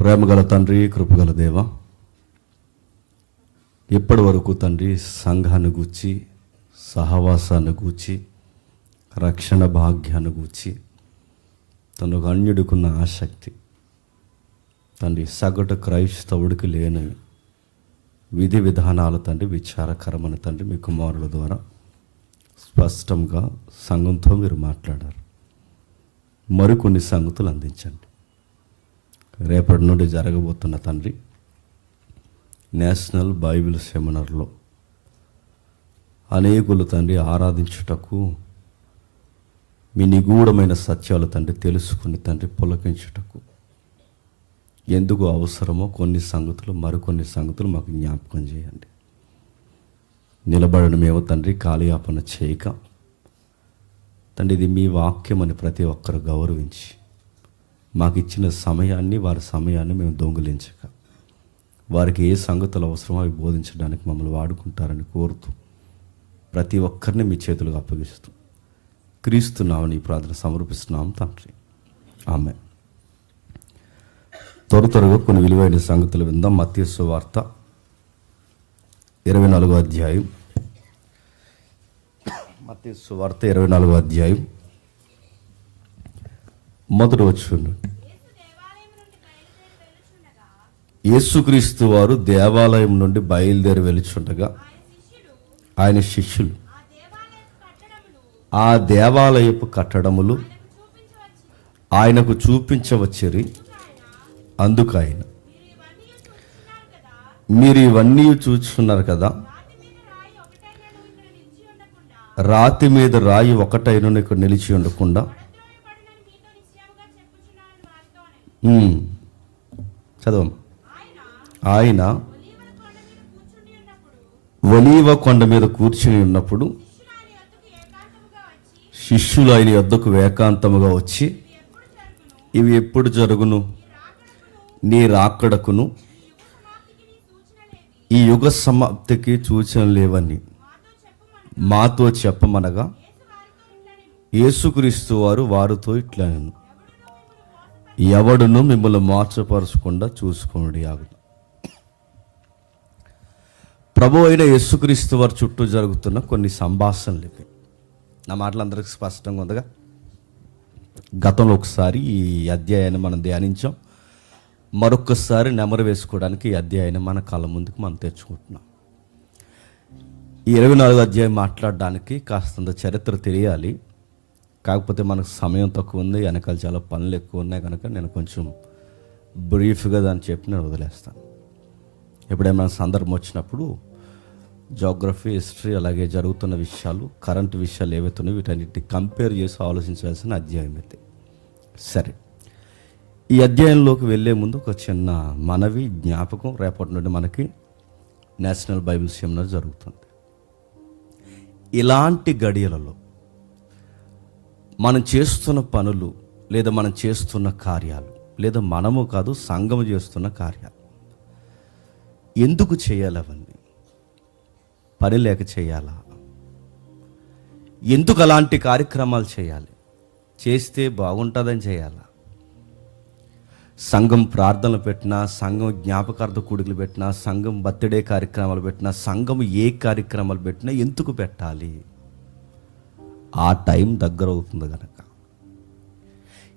ప్రేమగల తండ్రి, కృపగల దేవ, ఇప్పటి వరకు తండ్రి సంఘాన్ని గూర్చి, సహవాసాన్ని గూర్చి, రక్షణ భాగ్యాన్ని గూర్చి తనకు అన్యుడుకున్న ఆసక్తి తండ్రి సగటు క్రైస్తవుడికి లేని విధి విధానాలు తండ్రి విచారకరమైన తండ్రి మీ కుమారుల ద్వారా స్పష్టంగా సంఘంతో మీరు మాట్లాడారు. మరికొన్ని సంగతులు అందించండి. రేపటి నుండి జరగబోతున్న తండ్రి నేషనల్ బైబిల్ సెమినార్లో అనేకులు తండ్రి ఆరాధించుటకు, మీ నిగూఢమైన సత్యాలు తండ్రి తెలుసుకుని తండ్రి పులకించుటకు ఎందుకు అవసరమో కొన్ని సంగతులు, మరికొన్ని సంగతులు మాకు జ్ఞాపకం చేయండి. నిలబడమేమో తండ్రి కాలయాపన చేయక తండ్రి ఇది మీ వాక్యం అని ప్రతి ఒక్కరు గౌరవించి మాకు ఇచ్చిన సమయాన్ని, వారి సమయాన్ని మేము దొంగిలించక వారికి ఏ సంగతులు అవసరమో అవి బోధించడానికి మమ్మల్ని వాడుకుంటారని కోరుతూ ప్రతి ఒక్కరిని మీ చేతులకు అప్పగిస్తూ క్రీస్తు నామమున ఈ ప్రార్థన సమర్పిస్తున్నాం తండ్రి, ఆమేన్. త్వరగా కొన్ని విలువైన సంగతులు విందాం. మత్తయి సువార్త 24వ అధ్యాయం. మత్తయి సువార్త 24వ అధ్యాయం మొదటి వచనం. యేసుక్రీస్తు వారు దేవాలయం నుండి బయలుదేరి వెలుచుండగా ఆయన శిష్యులు ఆ దేవాలయపు కట్టడములు ఆయనకు చూపించవచ్చిరి. అందుకు ఆయన, మీరు ఇవన్నీ చూస్తున్నారు కదా, రాతి మీద రాయి ఒకటైన ఇక్కడ నిలిచి ఉండకుండా చదవం. ఆయన ఒలీవ కొండ మీద కూర్చుని ఉన్నప్పుడు శిష్యులు ఆయన యొద్దకు ఏకాంతముగా వచ్చి, ఇవి ఎప్పుడు జరుగును, నీ రాకడకును ఈ యుగ సమాప్తికి సూచనలు లేవని మాతో చెప్పమనగా, యేసుక్రీస్తు వారు వారితో ఇట్లా, ఎవడును మిమ్మల్ని మోసపరచకుండా చూసుకోండి. ఆగుదు. ప్రభు అయిన యేసుక్రీస్తు వారి చుట్టూ జరుగుతున్న కొన్ని సంభాషణలు ఇవి. నా మాటలు అందరికీ స్పష్టంగా ఉందిగా. గతంలో ఒకసారి ఈ అధ్యాయాన్ని మనం ధ్యానించాం. మరొకసారి నెమరు వేసుకోవడానికి ఈ అధ్యాయాన్ని మన కళ్ళ ముందుకు మనం తెచ్చుకుంటున్నాం. ఈ 24వ అధ్యాయం మాట్లాడడానికి కాస్తంత చరిత్ర తెలియాలి. కాకపోతే మనకు సమయం తక్కువ ఉంది, వెనకాల చాలా పనులు ఎక్కువ ఉన్నాయి కనుక నేను కొంచెం బ్రీఫ్గా దాన్ని చెప్పి నేను వదిలేస్తాను. ఎప్పుడైనా సందర్భం వచ్చినప్పుడు జాగ్రఫీ, హిస్టరీ, అలాగే జరుగుతున్న విషయాలు, కరెంట్ విషయాలు ఏవైతున్నాయో వీటన్నిటిని కంపేర్ చేసి ఆలోచించాల్సిన అధ్యాయం అయితే. సరే, ఈ అధ్యాయంలోకి వెళ్ళే ముందు ఒక చిన్న మనవి, జ్ఞాపకం. రేపటి నుండి మనకి నేషనల్ బైబిల్ సెమినార్ జరుగుతుంది. ఇలాంటి గడియలలో మనం చేస్తున్న పనులు, లేదా మనం చేస్తున్న కార్యాలు, లేదా మనము కాదు సంఘము చేస్తున్న కార్యాలు ఎందుకు చేయాలి? అవన్నీ పని లేక చేయాలా? ఎందుకు అలాంటి కార్యక్రమాలు చేయాలి? చేస్తే బాగుంటుందని చేయాలా? సంఘం ప్రార్థనలు పెట్టినా, సంఘం జ్ఞాపకార్థ కూడికలు పెట్టినా, సంఘం బర్త్డే కార్యక్రమాలు పెట్టినా, సంఘం ఏ కార్యక్రమాలు పెట్టినా ఎందుకు పెట్టాలి? ఆ టైం దగ్గర అవుతుంది కనుక.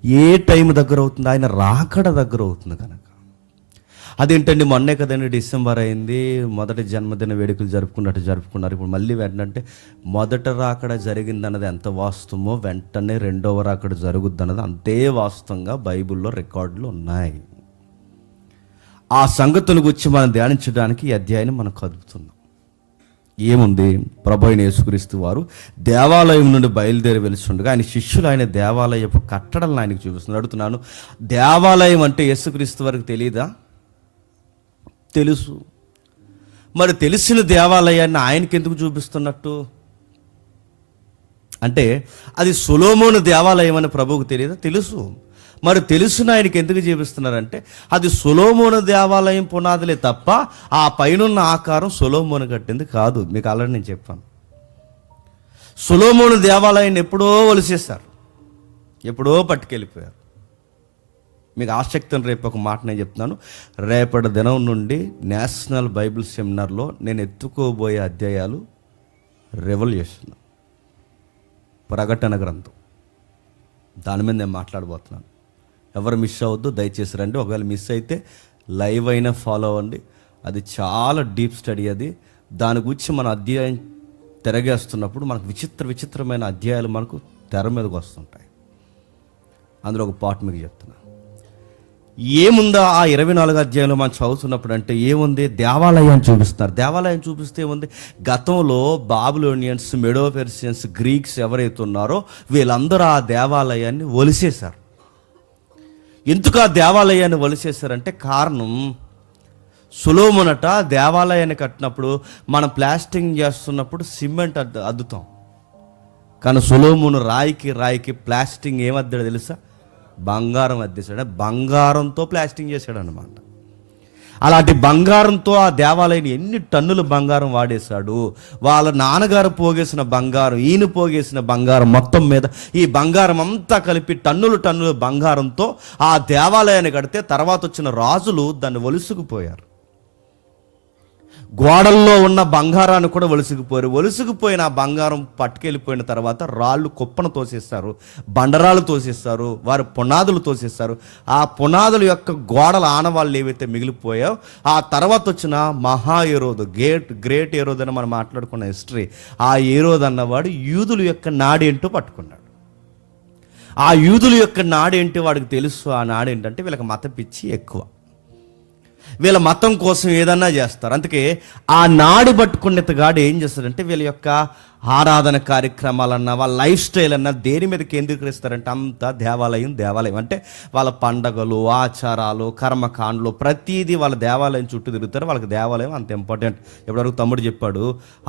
ఏ టైం దగ్గర అవుతుంది? ఆయన రాకడ దగ్గర అవుతుంది కనుక. అదేంటండి, మొన్నే కదండి డిసెంబర్ అయింది, మొదటి జన్మదిన వేడుకలు జరుపుకున్నారు. ఇప్పుడు మళ్ళీ వెంటనే మొదట రాకడ జరిగిందన్నది ఎంత వాస్తవమో వెంటనే రెండవ రాకడ జరుగుద్ది అన్నది అంతే వాస్తవంగా బైబిల్లో రికార్డులు ఉన్నాయి. ఆ సంగతుల గురించి మనం ధ్యానించడానికి ఈ అధ్యాయాన్ని మనం కదుపుతున్నాం. ఏముంది? ప్రభు అయిన యేసుక్రీస్తు వారు దేవాలయం నుండి బయలుదేరి వెలుచుండగా ఆయన శిష్యులు ఆయన దేవాలయపు కట్టడలను ఆయనకు చూపిస్తున్నారు. అడుగుతున్నాను, దేవాలయం అంటే యేసుక్రీస్తు వారికి తెలియదా? తెలుసు. మరి తెలిసిన దేవాలయాన్ని ఆయనకి ఎందుకు చూపిస్తున్నట్టు? అంటే అది సొలొమోను దేవాలయం అని ప్రభువుకు తెలియదా? తెలుసు. మరి తెలుసున ఆయనకి ఎందుకు చూపిస్తున్నారంటే అది సొలొమోను దేవాలయం పునాదులే తప్ప ఆ పైనున్న ఆకారం సొలొమోను కట్టింది కాదు. మీకు ఆల్రెడీ నేను చెప్పాను. సొలొమోను దేవాలయాన్ని ఎప్పుడో ఒలిసేశారు, ఎప్పుడో పట్టుకెళ్ళిపోయారు. మీకు ఆసక్తిని రేపు ఒక మాట నేను చెప్తున్నాను. రేపటి దినం నుండి నేషనల్ బైబిల్ సెమినార్లో నేను ఎత్తుకోబోయే అధ్యాయాలు రెవల్యూషన్, ప్రకటన గ్రంథం, దాని మీద నేను మాట్లాడబోతున్నాను. ఎవరు మిస్ అవ్వద్దు, దయచేసి రండి. ఒకవేళ మిస్ అయితే లైవ్ అయినా ఫాలో అవ్వండి. అది చాలా డీప్ స్టడీ. అది దాని గురించి మన అధ్యాయం తిరగేస్తున్నప్పుడు మనకు విచిత్రమైన అధ్యాయాలు మనకు తెర మీదకి వస్తుంటాయి. అందులో ఒక పార్ట్ మీకు చెప్తున్నా. ఏముందో ఆ 24 అధ్యాయంలో మనం చదువుతున్నప్పుడు అంటే ఏముంది, దేవాలయాన్ని చూపిస్తున్నారు. దేవాలయం చూపిస్తే ఏముంది, గతంలో బాబిలోనియన్స్, మెడో పెర్షియన్స్, గ్రీక్స్ ఎవరైతే ఉన్నారో వీళ్ళందరూ ఆ దేవాలయాన్ని ఒలిసేశారు. ఎందుకు ఆ దేవాలయాన్ని ఒలిసేశారంటే కారణం, సొలొమోనట దేవాలయాన్ని కట్టినప్పుడు మనం ప్లాస్టింగ్ చేస్తున్నప్పుడు సిమెంట్ అద్దుతాం, కానీ సొలొమోను రాయికి ప్లాస్టింగ్ ఏమద్దాడో తెలుసా? బంగారం అద్దేశాడు. బంగారంతో ప్లాస్టింగ్ చేశాడు అనమాట. అలాంటి బంగారంతో ఆ దేవాలయాన్ని ఎన్ని టన్నుల బంగారం వాడేశాడు. వాళ్ళ నాన్నగారు పోగేసిన బంగారం, ఈయన పోగేసిన బంగారం, మొత్తం మీద ఈ బంగారం అంతా కలిపి టన్నుల బంగారంతో ఆ దేవాలయాన్ని కడితే తర్వాత వచ్చిన రాజులు దాన్ని ఒలుసుకుపోయారు. గోడల్లో ఉన్న బంగారాన్ని కూడా ఒలుసుకుపోయిన ఆ బంగారం పట్టుకెళ్ళిపోయిన తర్వాత రాళ్ళు కుప్పను తోసేస్తారు, బండరాలు తోసేస్తారు, వారు పునాదులు తోసేస్తారు. ఆ పునాదుల యొక్క గోడల ఆనవాళ్ళు ఏవైతే మిగిలిపోయాయో ఆ తర్వాత వచ్చిన మహాహేరోదు, గ్రేట్ హేరోదు అని మనం మాట్లాడుకున్న హిస్టరీ, ఆ హేరోదు అన్నవాడు యూదుల యొక్క నాడేంటో పట్టుకున్నాడు. ఆ యూదుల యొక్క నాడేంటి వాడికి తెలుసు. ఆ నాడేంటంటే వీళ్ళకి మత పిచ్చి ఎక్కువ, వీళ్ళ మతం కోసం ఏదన్నా చేస్తారు. అందుకే ఆ నాడి పట్టుకునేతగాడు ఏం చేస్తాడంటే వీళ్ళ యొక్క ఆరాధన కార్యక్రమాలన్నా, వాళ్ళ లైఫ్ స్టైల్ అన్నా దేని మీద కేంద్రీకరిస్తారంటే అంతా దేవాలయం అంటే వాళ్ళ పండగలు, ఆచారాలు, కర్మకాండలు ప్రతిదీ వాళ్ళ దేవాలయం చుట్టూ తిరుగుతారు. వాళ్ళకి దేవాలయం అంత ఇంపార్టెంట్. ఎప్పటివరకు తమ్ముడు చెప్పాడు,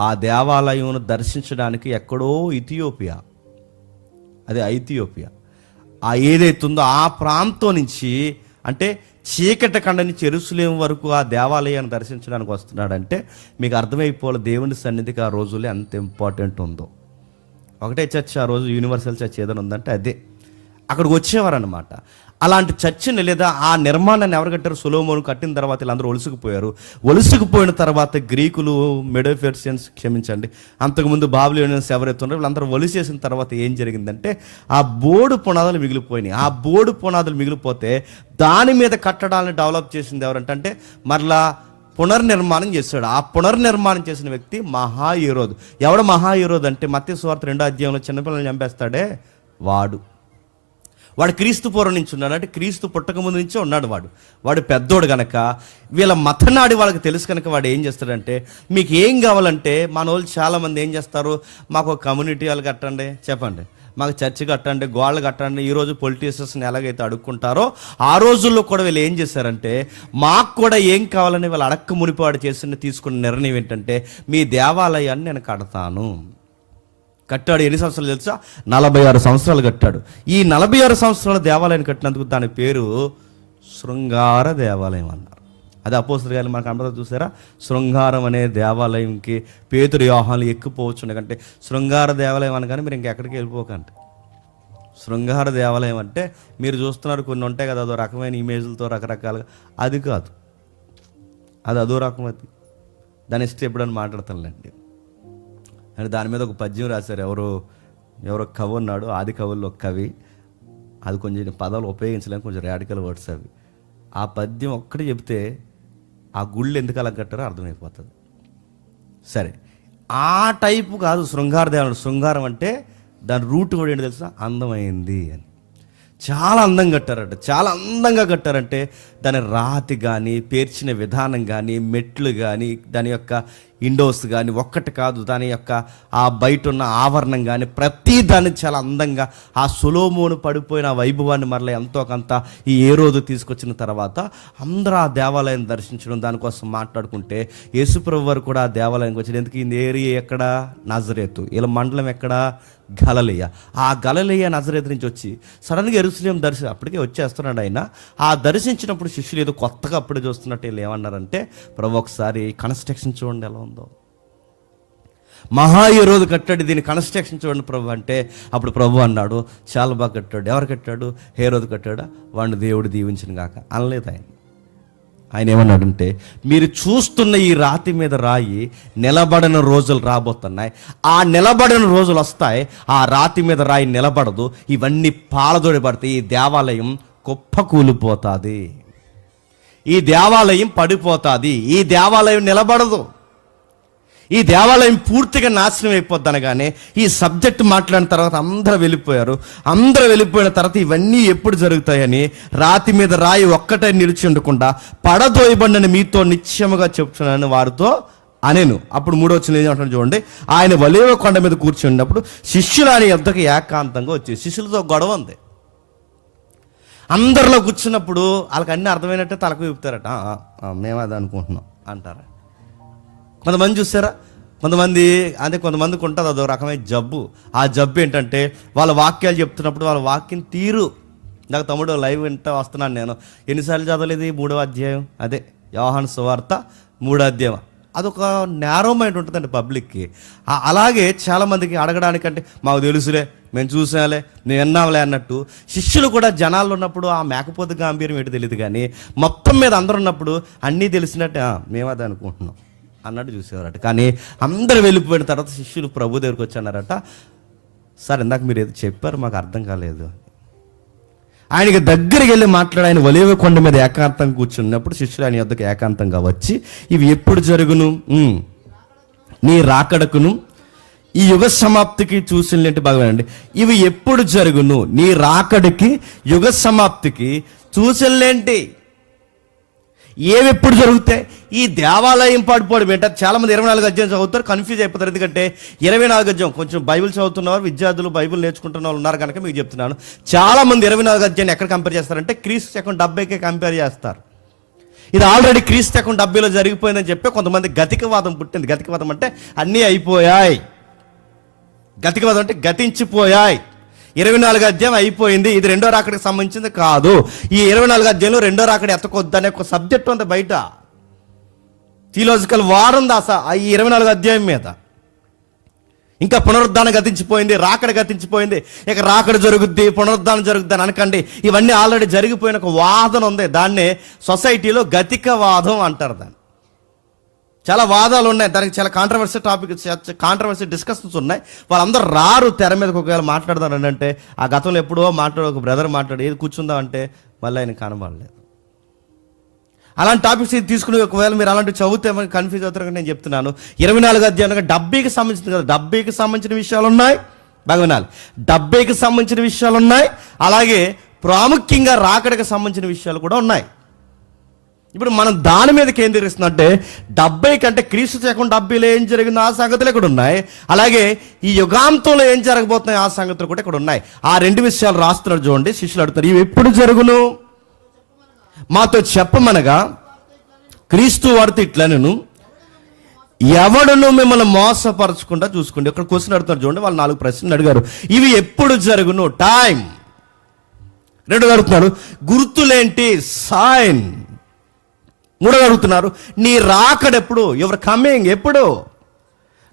ఆ దేవాలయం దర్శించడానికి ఎక్కడో ఇథియోపియా, అదే ఐథియోపియా, ఆ ఏదైతుందో ఆ ప్రాంతం నుంచి, అంటే చీకటి కండ నుంచి యెరూషలేం వరకు ఆ దేవాలయాన్ని దర్శించడానికి వస్తున్నాడంటే మీకు అర్థమైపోవాలి దేవుని సన్నిధికి ఆ రోజుల్లో ఎంత ఇంపార్టెంట్ ఉందో. ఒకటే చర్చ్ ఆ రోజు, యూనివర్సల్ చర్చ్ ఏదైనా ఉందంటే అదే. అక్కడికి వచ్చేవారనమాట. అలాంటి చర్చిని లేదా ఆ నిర్మాణాన్ని ఎవరు కట్టారు? సొలొమోను కట్టిన తర్వాత వీళ్ళందరూ ఒలుసుకుపోయిన తర్వాత గ్రీకులు, మెడో పెర్షియన్స్, క్షమించండి, అంతకుముందు బాబిలోనియన్స్ ఎవరైతే ఉన్నారో వీళ్ళందరూ ఒలిసేసిన తర్వాత ఏం జరిగిందంటే ఆ బోర్డు పునాదులు మిగిలిపోయినాయి. ఆ బోర్డు పునాదులు మిగిలిపోతే దాని మీద కట్టడాలను డెవలప్ చేసింది ఎవరంటే మరలా పునర్నిర్మాణం చేశాడు. ఆ పునర్నిర్మాణం చేసిన వ్యక్తి మహాహేరోదు. ఎవడు మహాహేరోదు అంటే మత్తయి సువార్త 2వ అధ్యాయంలో చిన్నపిల్లల్ని చంపేస్తాడే వాడు క్రీస్తు పూర్వం నుంచి ఉన్నాడు. అంటే క్రీస్తు పుట్టక ముందు నుంచే ఉన్నాడు వాడు పెద్దోడు కనుక వీళ్ళ మతనాడి వాళ్ళకి తెలుసు కనుక వాడు ఏం చేస్తాడంటే, మీకు ఏం కావాలంటే మన వాళ్ళు చాలామంది ఏం చేస్తారు, మాకు ఒక కమ్యూనిటీ వాళ్ళు కట్టండి, చెప్పండి, మాకు చర్చి కట్టండి, గోడలు కట్టండి. ఈరోజు పొలిటీషియన్స్ని ఎలాగైతే అడుక్కుంటారో ఆ రోజుల్లో కూడా వీళ్ళు ఏం చేశారంటే మాకు కూడా ఏం కావాలని వాళ్ళు అడక్క మునిపాడు తీసుకున్న నిర్ణయం ఏంటంటే మీ దేవాలయాన్ని నేను కడతాను. కట్టాడు. ఎన్ని సంవత్సరాలు తెలుసా? 46 సంవత్సరాలు కట్టాడు. ఈ 46 సంవత్సరాల దేవాలయాన్ని కట్టినందుకు దాని పేరు శృంగార దేవాలయం అన్నారు. అది అపోస్తలుల గారు మనకు అందరూ చూసారా? శృంగారం అనే దేవాలయంకి పేతురు, యోహానులు ఎక్కిపోవచ్చు. ఎందుకంటే శృంగార దేవాలయం అనగానే మీరు ఇంకెక్కడికి వెళ్ళిపోకండి. శృంగార దేవాలయం అంటే మీరు చూస్తున్నారు కొన్ని ఉంటాయి కదా, అదో రకమైన ఇమేజ్లతో రకరకాలుగా, అది కాదు, అది అదో రకం. అది దాని ఇష్టం ఎప్పుడని మాట్లాడతానులేండి. అని దాని మీద ఒక పద్యం రాశారు. ఎవరో కవి ఉన్నాడు, ఆది కవుల్లో ఒక కవి. అది కొంచెం పదాలు ఉపయోగించలేము, కొంచెం రాడికల్ వర్డ్స్ అవి. ఆ పద్యం ఒక్కటి చెప్తే ఆ గుళ్ళు ఎందుకు అలా కట్టారో అర్థమైపోతుంది. సరే, ఆ టైపు కాదు శృంగార దేవాలయం. శృంగారం అంటే దాని రూట్ కూడా ఏంటి తెలుసా? అందమైంది అని. చాలా అందంగా కట్టారట. చాలా అందంగా కట్టారంటే దాని రాతి కానీ, పేర్చిన విధానం కానీ, మెట్లు కానీ, దాని యొక్క ఇండోర్స్ కానీ, ఒక్కటి కాదు దాని యొక్క ఆ బయట ఉన్న ఆవరణం కానీ ప్రతి దాన్ని చాలా అందంగా ఆ సొలొమోను పడిపోయిన వైభవాన్ని మరలా ఎంతో కొంత ఈ హేరోదు తీసుకొచ్చిన తర్వాత అందరూ ఆ దేవాలయం దర్శించడం, దానికోసం మాట్లాడుకుంటే యేసుప్రభు వారు కూడా ఆ దేవాలయానికి వచ్చారు. ఎందుకు? ఈ ఏరియా ఎక్కడ? నజరేతు. ఇలా మండలం ఎక్కడ? గలిలయ. ఆ గలిలయ నజరేతు నుంచి వచ్చి సడన్గా యెరూషలేం అప్పటికే వచ్చేస్తున్నాడు ఆయన. ఆ దర్శించినప్పుడు శిష్యులు ఏదో కొత్తగా అప్పుడే చూస్తున్నట్టు వీళ్ళు ఏమన్నారంటే, ప్రభు ఒకసారి కన్స్ట్రక్షన్ చూడండి ఎలా ఉందో. రోజు కట్టాడు, దీని కన్స్ట్రక్షన్ చూడండి ప్రభు అంటే, అప్పుడు ప్రభు అన్నాడు, చాలా బాగా కట్టాడు. ఎవరు కట్టాడు? రోజు కట్టాడా? వాడిని దేవుడు దీవించిన గాక అనలేదు ఆయన. ఆయన ఏమన్నాడంటే, మీరు చూస్తున్న ఈ రాతి మీద రాయి నిలబడిన రోజులు రాబోతున్నాయి. ఆ నిలబడిన రోజులు వస్తాయి, ఆ రాతి మీద రాయి నిలబడదు, ఇవన్నీ పాలదోడి పడతాయి, ఈ దేవాలయం కుప్పకూలిపోతుంది, ఈ దేవాలయం పడిపోతుంది, ఈ దేవాలయం నిలబడదు, ఈ దేవాలయం పూర్తిగా నాశనం అయిపోద్ది అనగానే ఈ సబ్జెక్ట్ మాట్లాడిన తర్వాత అందరూ వెళ్ళిపోయారు. అందరూ వెళ్ళిపోయిన తర్వాత ఇవన్నీ ఎప్పుడు జరుగుతాయని, రాతి మీద రాయి ఒక్కటే నిలిచి ఉండకుండా పడదోయబడినని మీతో నిశ్చయముగా చెప్తున్నాను వారితో అనేను. అప్పుడు 3వ వచనం ఏమంటాడు చూడండి, ఆయన ఒలీవ కొండ మీద కూర్చున్నప్పుడు శిష్యులు ఆయన యొద్దకు ఏకాంతంగా వచ్చి, శిష్యులతో గొడవ ఉంది. అందరిలో కూర్చున్నప్పుడు వాళ్ళకి అన్నీ అర్థమైనట్టే తలకు విప్పుతారట. మేము అది అనుకుంటున్నాం అంటారా? కొంతమంది చూసారా, కొంతమందికి ఉంటుంది అదో రకమైన జబ్బు. ఆ జబ్బు ఏంటంటే, వాళ్ళ వాక్యాలు చెప్తున్నప్పుడు వాళ్ళ వాక్యం తీరు. నాకు తమ్ముడు లైవ్ వింటూ వస్తున్నాను నేను, ఎన్నిసార్లు చదవలేదు 3వ అధ్యాయం, అదే యోహాను సువార్త 3వ అధ్యాయం. అదొక నేరో మైండ్ ఉంటుందండి పబ్లిక్కి. అలాగే చాలామందికి అడగడానికంటే మాకు తెలుసులే, మేము చూసాలే, మేము విన్నాంలే అన్నట్టు, శిష్యులు కూడా జనాల్లో ఉన్నప్పుడు ఆ మేకపోతే గాంభీర్యం ఏంటో తెలియదు, కానీ మొత్తం మీద అందరు ఉన్నప్పుడు అన్నీ తెలిసినట్టే మేము అది అనుకుంటున్నాం అన్నట్టు చూసేవారట. కానీ అందరు వెళ్ళిపోయిన తర్వాత శిష్యులు ప్రభు దగ్గరికి వచ్చి అన్నారట, సార్ ఇందాక మీరు ఏదో చెప్పారు మాకు అర్థం కాలేదు. ఆయనకి దగ్గరికి వెళ్ళి మాట్లాడి, ఆయన ఒలీవ కొండ మీద ఏకాంతంగా కూర్చున్నప్పుడు శిష్యులు ఆయన యొద్దకు ఏకాంతంగా వచ్చి, ఇవి ఎప్పుడు జరుగును, నీ రాకడకును ఈ యుగ సమాప్తికి చూసినట్టు బాగానండి, ఇవి ఎప్పుడు జరుగును, నీ రాకడికి యుగ సమాప్తికి చూసినలేంటి, ఏవి ఎప్పుడు జరుగుతాయి? ఈ దేవాలయం పడిపోవడం ఏంటంటే, చాలామంది 24 అధ్యాయం చదువుతారు, కన్ఫ్యూజ్ అయిపోతారు. ఎందుకంటే 24 అధ్యాయం కొంచెం బైబిల్ చదువుతున్నవారు, విద్యార్థులు బైబిల్ నేర్చుకుంటున్న వాళ్ళు ఉన్నారు కనుక మీకు చెప్తున్నాను. చాలామంది 24 అధ్యాయాన్ని ఎక్కడ కంపేర్ చేస్తారంటే క్రీస్తు శకం 70కే కంపేర్ చేస్తారు. ఇది ఆల్రెడీ క్రీస్తు శకం 70లో జరిగిపోయిందని చెప్పి కొంతమంది గతికవాదం పుట్టింది. గతికవాదం అంటే అన్నీ అయిపోయాయి, గతికవాదం అంటే గతించిపోయాయి, 24 అధ్యాయం అయిపోయింది, ఇది రెండో రాకడికి సంబంధించింది కాదు, ఈ 24 అధ్యాయంలో రెండో రాకడి ఎత్తకొద్దు అనే ఒక సబ్జెక్ట్ ఉంది బయట. థియలాజికల్ వార్ ఉంది ఈ 24 అధ్యాయం మీద. ఇంకా పునరుద్ధానం గతించిపోయింది, రాకడ గతించిపోయింది, ఇక రాకడ జరుగుద్ది, పునరుద్ధానం జరుగుద్ది అని అనకండి. ఇవన్నీ ఆల్రెడీ జరిగిపోయిన ఒక వాదన ఉంది, దాన్నే సొసైటీలో గతికవాదం అంటారు. దాన్ని చాలా వాదాలు ఉన్నాయి, దానికి చాలా కాంట్రవర్సీ డిస్కషన్స్ ఉన్నాయి. వాళ్ళందరూ రారు తెర మీదకి, ఒకవేళ మాట్లాడతారు అంటే ఆ గతంలో ఎప్పుడో ఒక బ్రదర్ మాట్లాడి ఏది కూర్చుందాం అంటే మళ్ళీ ఆయన కనబడలేదు. అలాంటి టాపిక్స్ తీసుకుని ఒకవేళ మీరు అలాంటివి చదివితే మనకి కన్ఫ్యూజ్ అవుతారని నేను చెప్తున్నాను. 24 అధ్యాయం 70కి సంబంధించింది కదా, 70కి సంబంధించిన విషయాలు ఉన్నాయి, బాగా వినాలి, 70కి సంబంధించిన విషయాలు ఉన్నాయి, అలాగే ప్రాముఖ్యంగా రాకడకి సంబంధించిన విషయాలు కూడా ఉన్నాయి. ఇప్పుడు మనం దాని మీద కేంద్రీకరిస్తున్నట్టే 70 కంటే క్రీస్తు శకం 70లో ఏం జరిగిందో ఆ సంగతులు ఇక్కడ ఉన్నాయి, అలాగే ఈ యుగాంతంలో ఏం జరగబోతున్నాయి ఆ సంగతులు కూడా ఇక్కడ ఉన్నాయి. ఆ 2 విషయాలు రాస్తున్నారు చూడండి. శిష్యులు అడుగుతారు, ఇవి ఎప్పుడు జరుగును, మాతో చెప్పమనగా క్రీస్తు వారితో ఇట్లనను, ఎవడును మిమ్మల్ని మోసపరచకుండా చూసుకోండి. ఇక్కడ క్వశ్చన్ అడుగుతారు చూడండి, వాళ్ళు 4 ప్రశ్నలు అడిగారు. ఇవి ఎప్పుడు జరుగును, టైం. 2 అడుగుతున్నారు, గుర్తులేంటి, సైన్. 3 అడుగుతున్నారు, నీ రాకడెప్పుడు, యువర్ కమింగ్ ఎప్పుడు.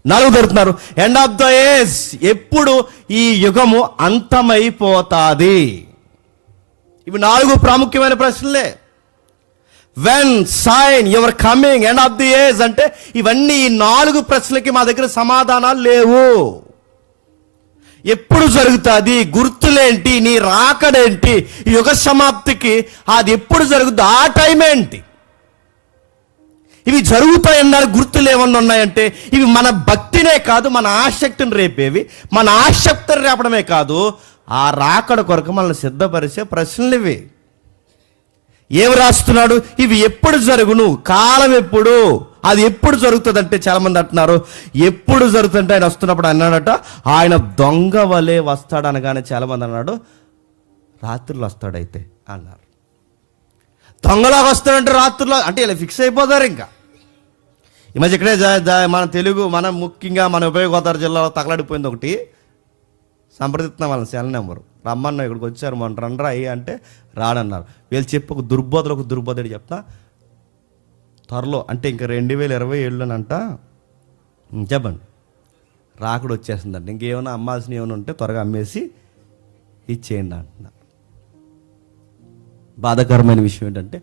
4 అడుగుతున్నారు, ఎండ్ ఆఫ్ ద ఏజ్, ఎప్పుడు ఈ యుగము అంతమైపోతాది. ఇవి 4 ప్రాముఖ్యమైన ప్రశ్నలే. When, sign, your coming, end of the age అంటే ఇవన్నీ ఈ 4 ప్రశ్నలకి మా దగ్గర సమాధానాలు లేవు. ఎప్పుడు జరుగుతుంది, గుర్తులేంటి, నీ రాకడేంటి, యుగ సమాప్తికి అది ఎప్పుడు జరుగుతుంది, ఆ టైం ఏంటి, ఇవి జరుగుతాయన్నారు. గుర్తులు ఏమన్నా ఉన్నాయంటే ఇవి మన భక్తినే కాదు, మన ఆసక్తిని రేపేవి, మన ఆసక్తిని రేపడమే కాదు, ఆ రాకడ కొరకు మనల్ని సిద్ధపరిచే ప్రశ్నలు ఇవి. ఏమి రాస్తున్నాడు, ఇవి ఎప్పుడు జరుగును, కాలం ఎప్పుడు, అది ఎప్పుడు జరుగుతుందంటే చాలామంది అంటున్నారు ఎప్పుడు జరుగుతుందంటే ఆయన వస్తున్నప్పుడు అన్నాడట, ఆయన దొంగ వలె వస్తాడు అనగానే చాలామంది అన్నాడు రాత్రులు వస్తాడైతే అన్నారు. దొంగలాగా వస్తాడంటే రాత్రుల్లో అంటే ఇలా ఫిక్స్ అయిపోతారు. ఇంకా ఈ మధ్య ఇక్కడే మన ముఖ్యంగా మన ఉభయ గోదావరి జిల్లాలో తగలడిపోయింది ఒకటి. సంప్రదిస్తున్నాం వాళ్ళని, సెల్ నెంబరు, రమ్మన్నా ఇక్కడికి వచ్చారు మన రండ్రా అయ్యి అంటే రాడన్నారు. వీళ్ళు చెప్పి ఒక దుర్బోధుడు చెప్తా, త్వరలో అంటే ఇంకా 2027 అంట, చెప్పండి రాకడ వచ్చేస్తుందంట. ఇంకేమైనా అమ్మాల్సిన ఏమైనా ఉంటే త్వరగా అమ్మేసి ఇచ్చేయండి అంటున్నారు. బాధాకరమైన విషయం ఏంటంటే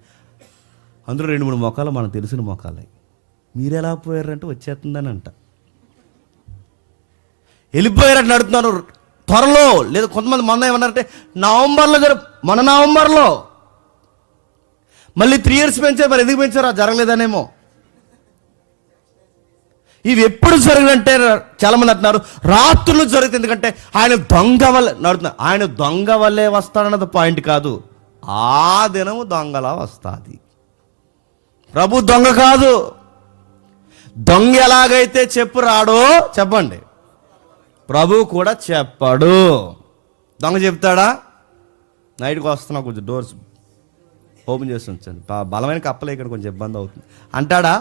అందులో 2-3 మొఖాలు మనకు తెలిసిన మొఖాలే. మీరు ఎలా పోయారంటే వచ్చేస్తుందని అంట, వెళ్ళిపోయారంటే నడుతున్నారు త్వరలో. లేదా కొంతమంది మొన్న ఏమన్నారంటే నవంబర్లో మన నవంబర్లో మళ్ళీ 3 years పెంచారు. మరి ఎందుకు పెంచారో జరగలేదనేమో. ఇవి ఎప్పుడు జరిగినంటే చాలామంది అంటున్నారు రాత్రులు జరుగుతుంది. ఎందుకంటే ఆయన దొంగ వల్లే నడుతున్నారు. ఆయన దొంగ వల్లే వస్తాడన్నది పాయింట్ కాదు, ఆ దినము దొంగలా వస్తుంది. ప్రభు దొంగ కాదు. దొంగ ఎలాగైతే చెప్పు రాడో చెప్పండి, ప్రభు కూడా చెప్పాడు. దొంగ చెప్తాడా? నైట్కి వస్తున్నా కొంచెం డోర్స్ ఓపెన్ చేసి ఉంచండి, బలమైన కప్పలే ఇక్కడ కొంచెం ఇబ్బంది అవుతుంది అంటాడా?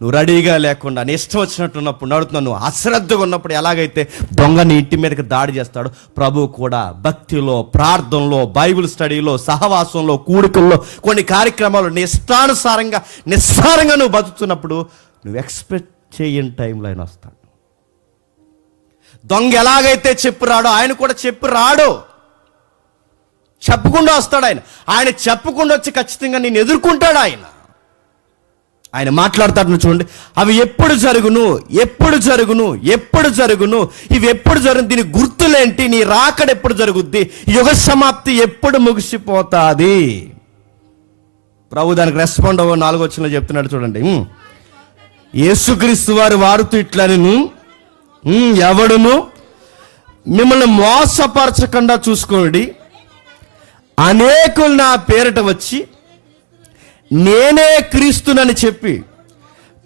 నువ్వు రెడీగా లేకుండా నీ ఇష్టం వచ్చినట్టున్నప్పుడు నడుతున్నావు, నువ్వు అశ్రద్ధగా ఉన్నప్పుడు ఎలాగైతే దొంగ నీ ఇంటి మీదకి దాడి చేస్తాడు, ప్రభు కూడా భక్తిలో, ప్రార్థనలో, బైబిల్ స్టడీలో, సహవాసంలో, కూడికల్లో, కొన్ని కార్యక్రమాలు నీ ఇష్టానుసారంగా నిస్సారంగా నువ్వు బతుకుతున్నప్పుడు నువ్వు ఎక్స్పెక్ట్ చేయని టైంలో ఆయన వస్తాడు. దొంగ ఎలాగైతే చెప్పు రాడో ఆయన కూడా చెప్పు రాడు, చెప్పకుండా వస్తాడు. ఆయన చెప్పకుండా వచ్చి ఖచ్చితంగా నేను ఎదుర్కొంటాడు. ఆయన మాట్లాడతాడు చూడండి. అవి ఎప్పుడు జరుగును, ఎప్పుడు జరుగును, ఎప్పుడు జరుగును, ఇవి ఎప్పుడు జరుగు, దీని గుర్తులేంటి, నీ రాకడ ఎప్పుడు జరుగుద్ది, యుగ సమాప్తి ఎప్పుడు ముగిసిపోతుంది. ప్రభు దానికి రెస్పాండ్ అవ్వ 4వ వచనంలో చెప్తున్నాడు చూడండి. యేసుక్రీస్తు వారుతూ ఇట్లనెను, ఎవడును మిమ్మల్ని మోసపరచకుండా చూసుకోండి. అనేకులు నా పేరిట వచ్చి నేనే క్రీస్తునని చెప్పి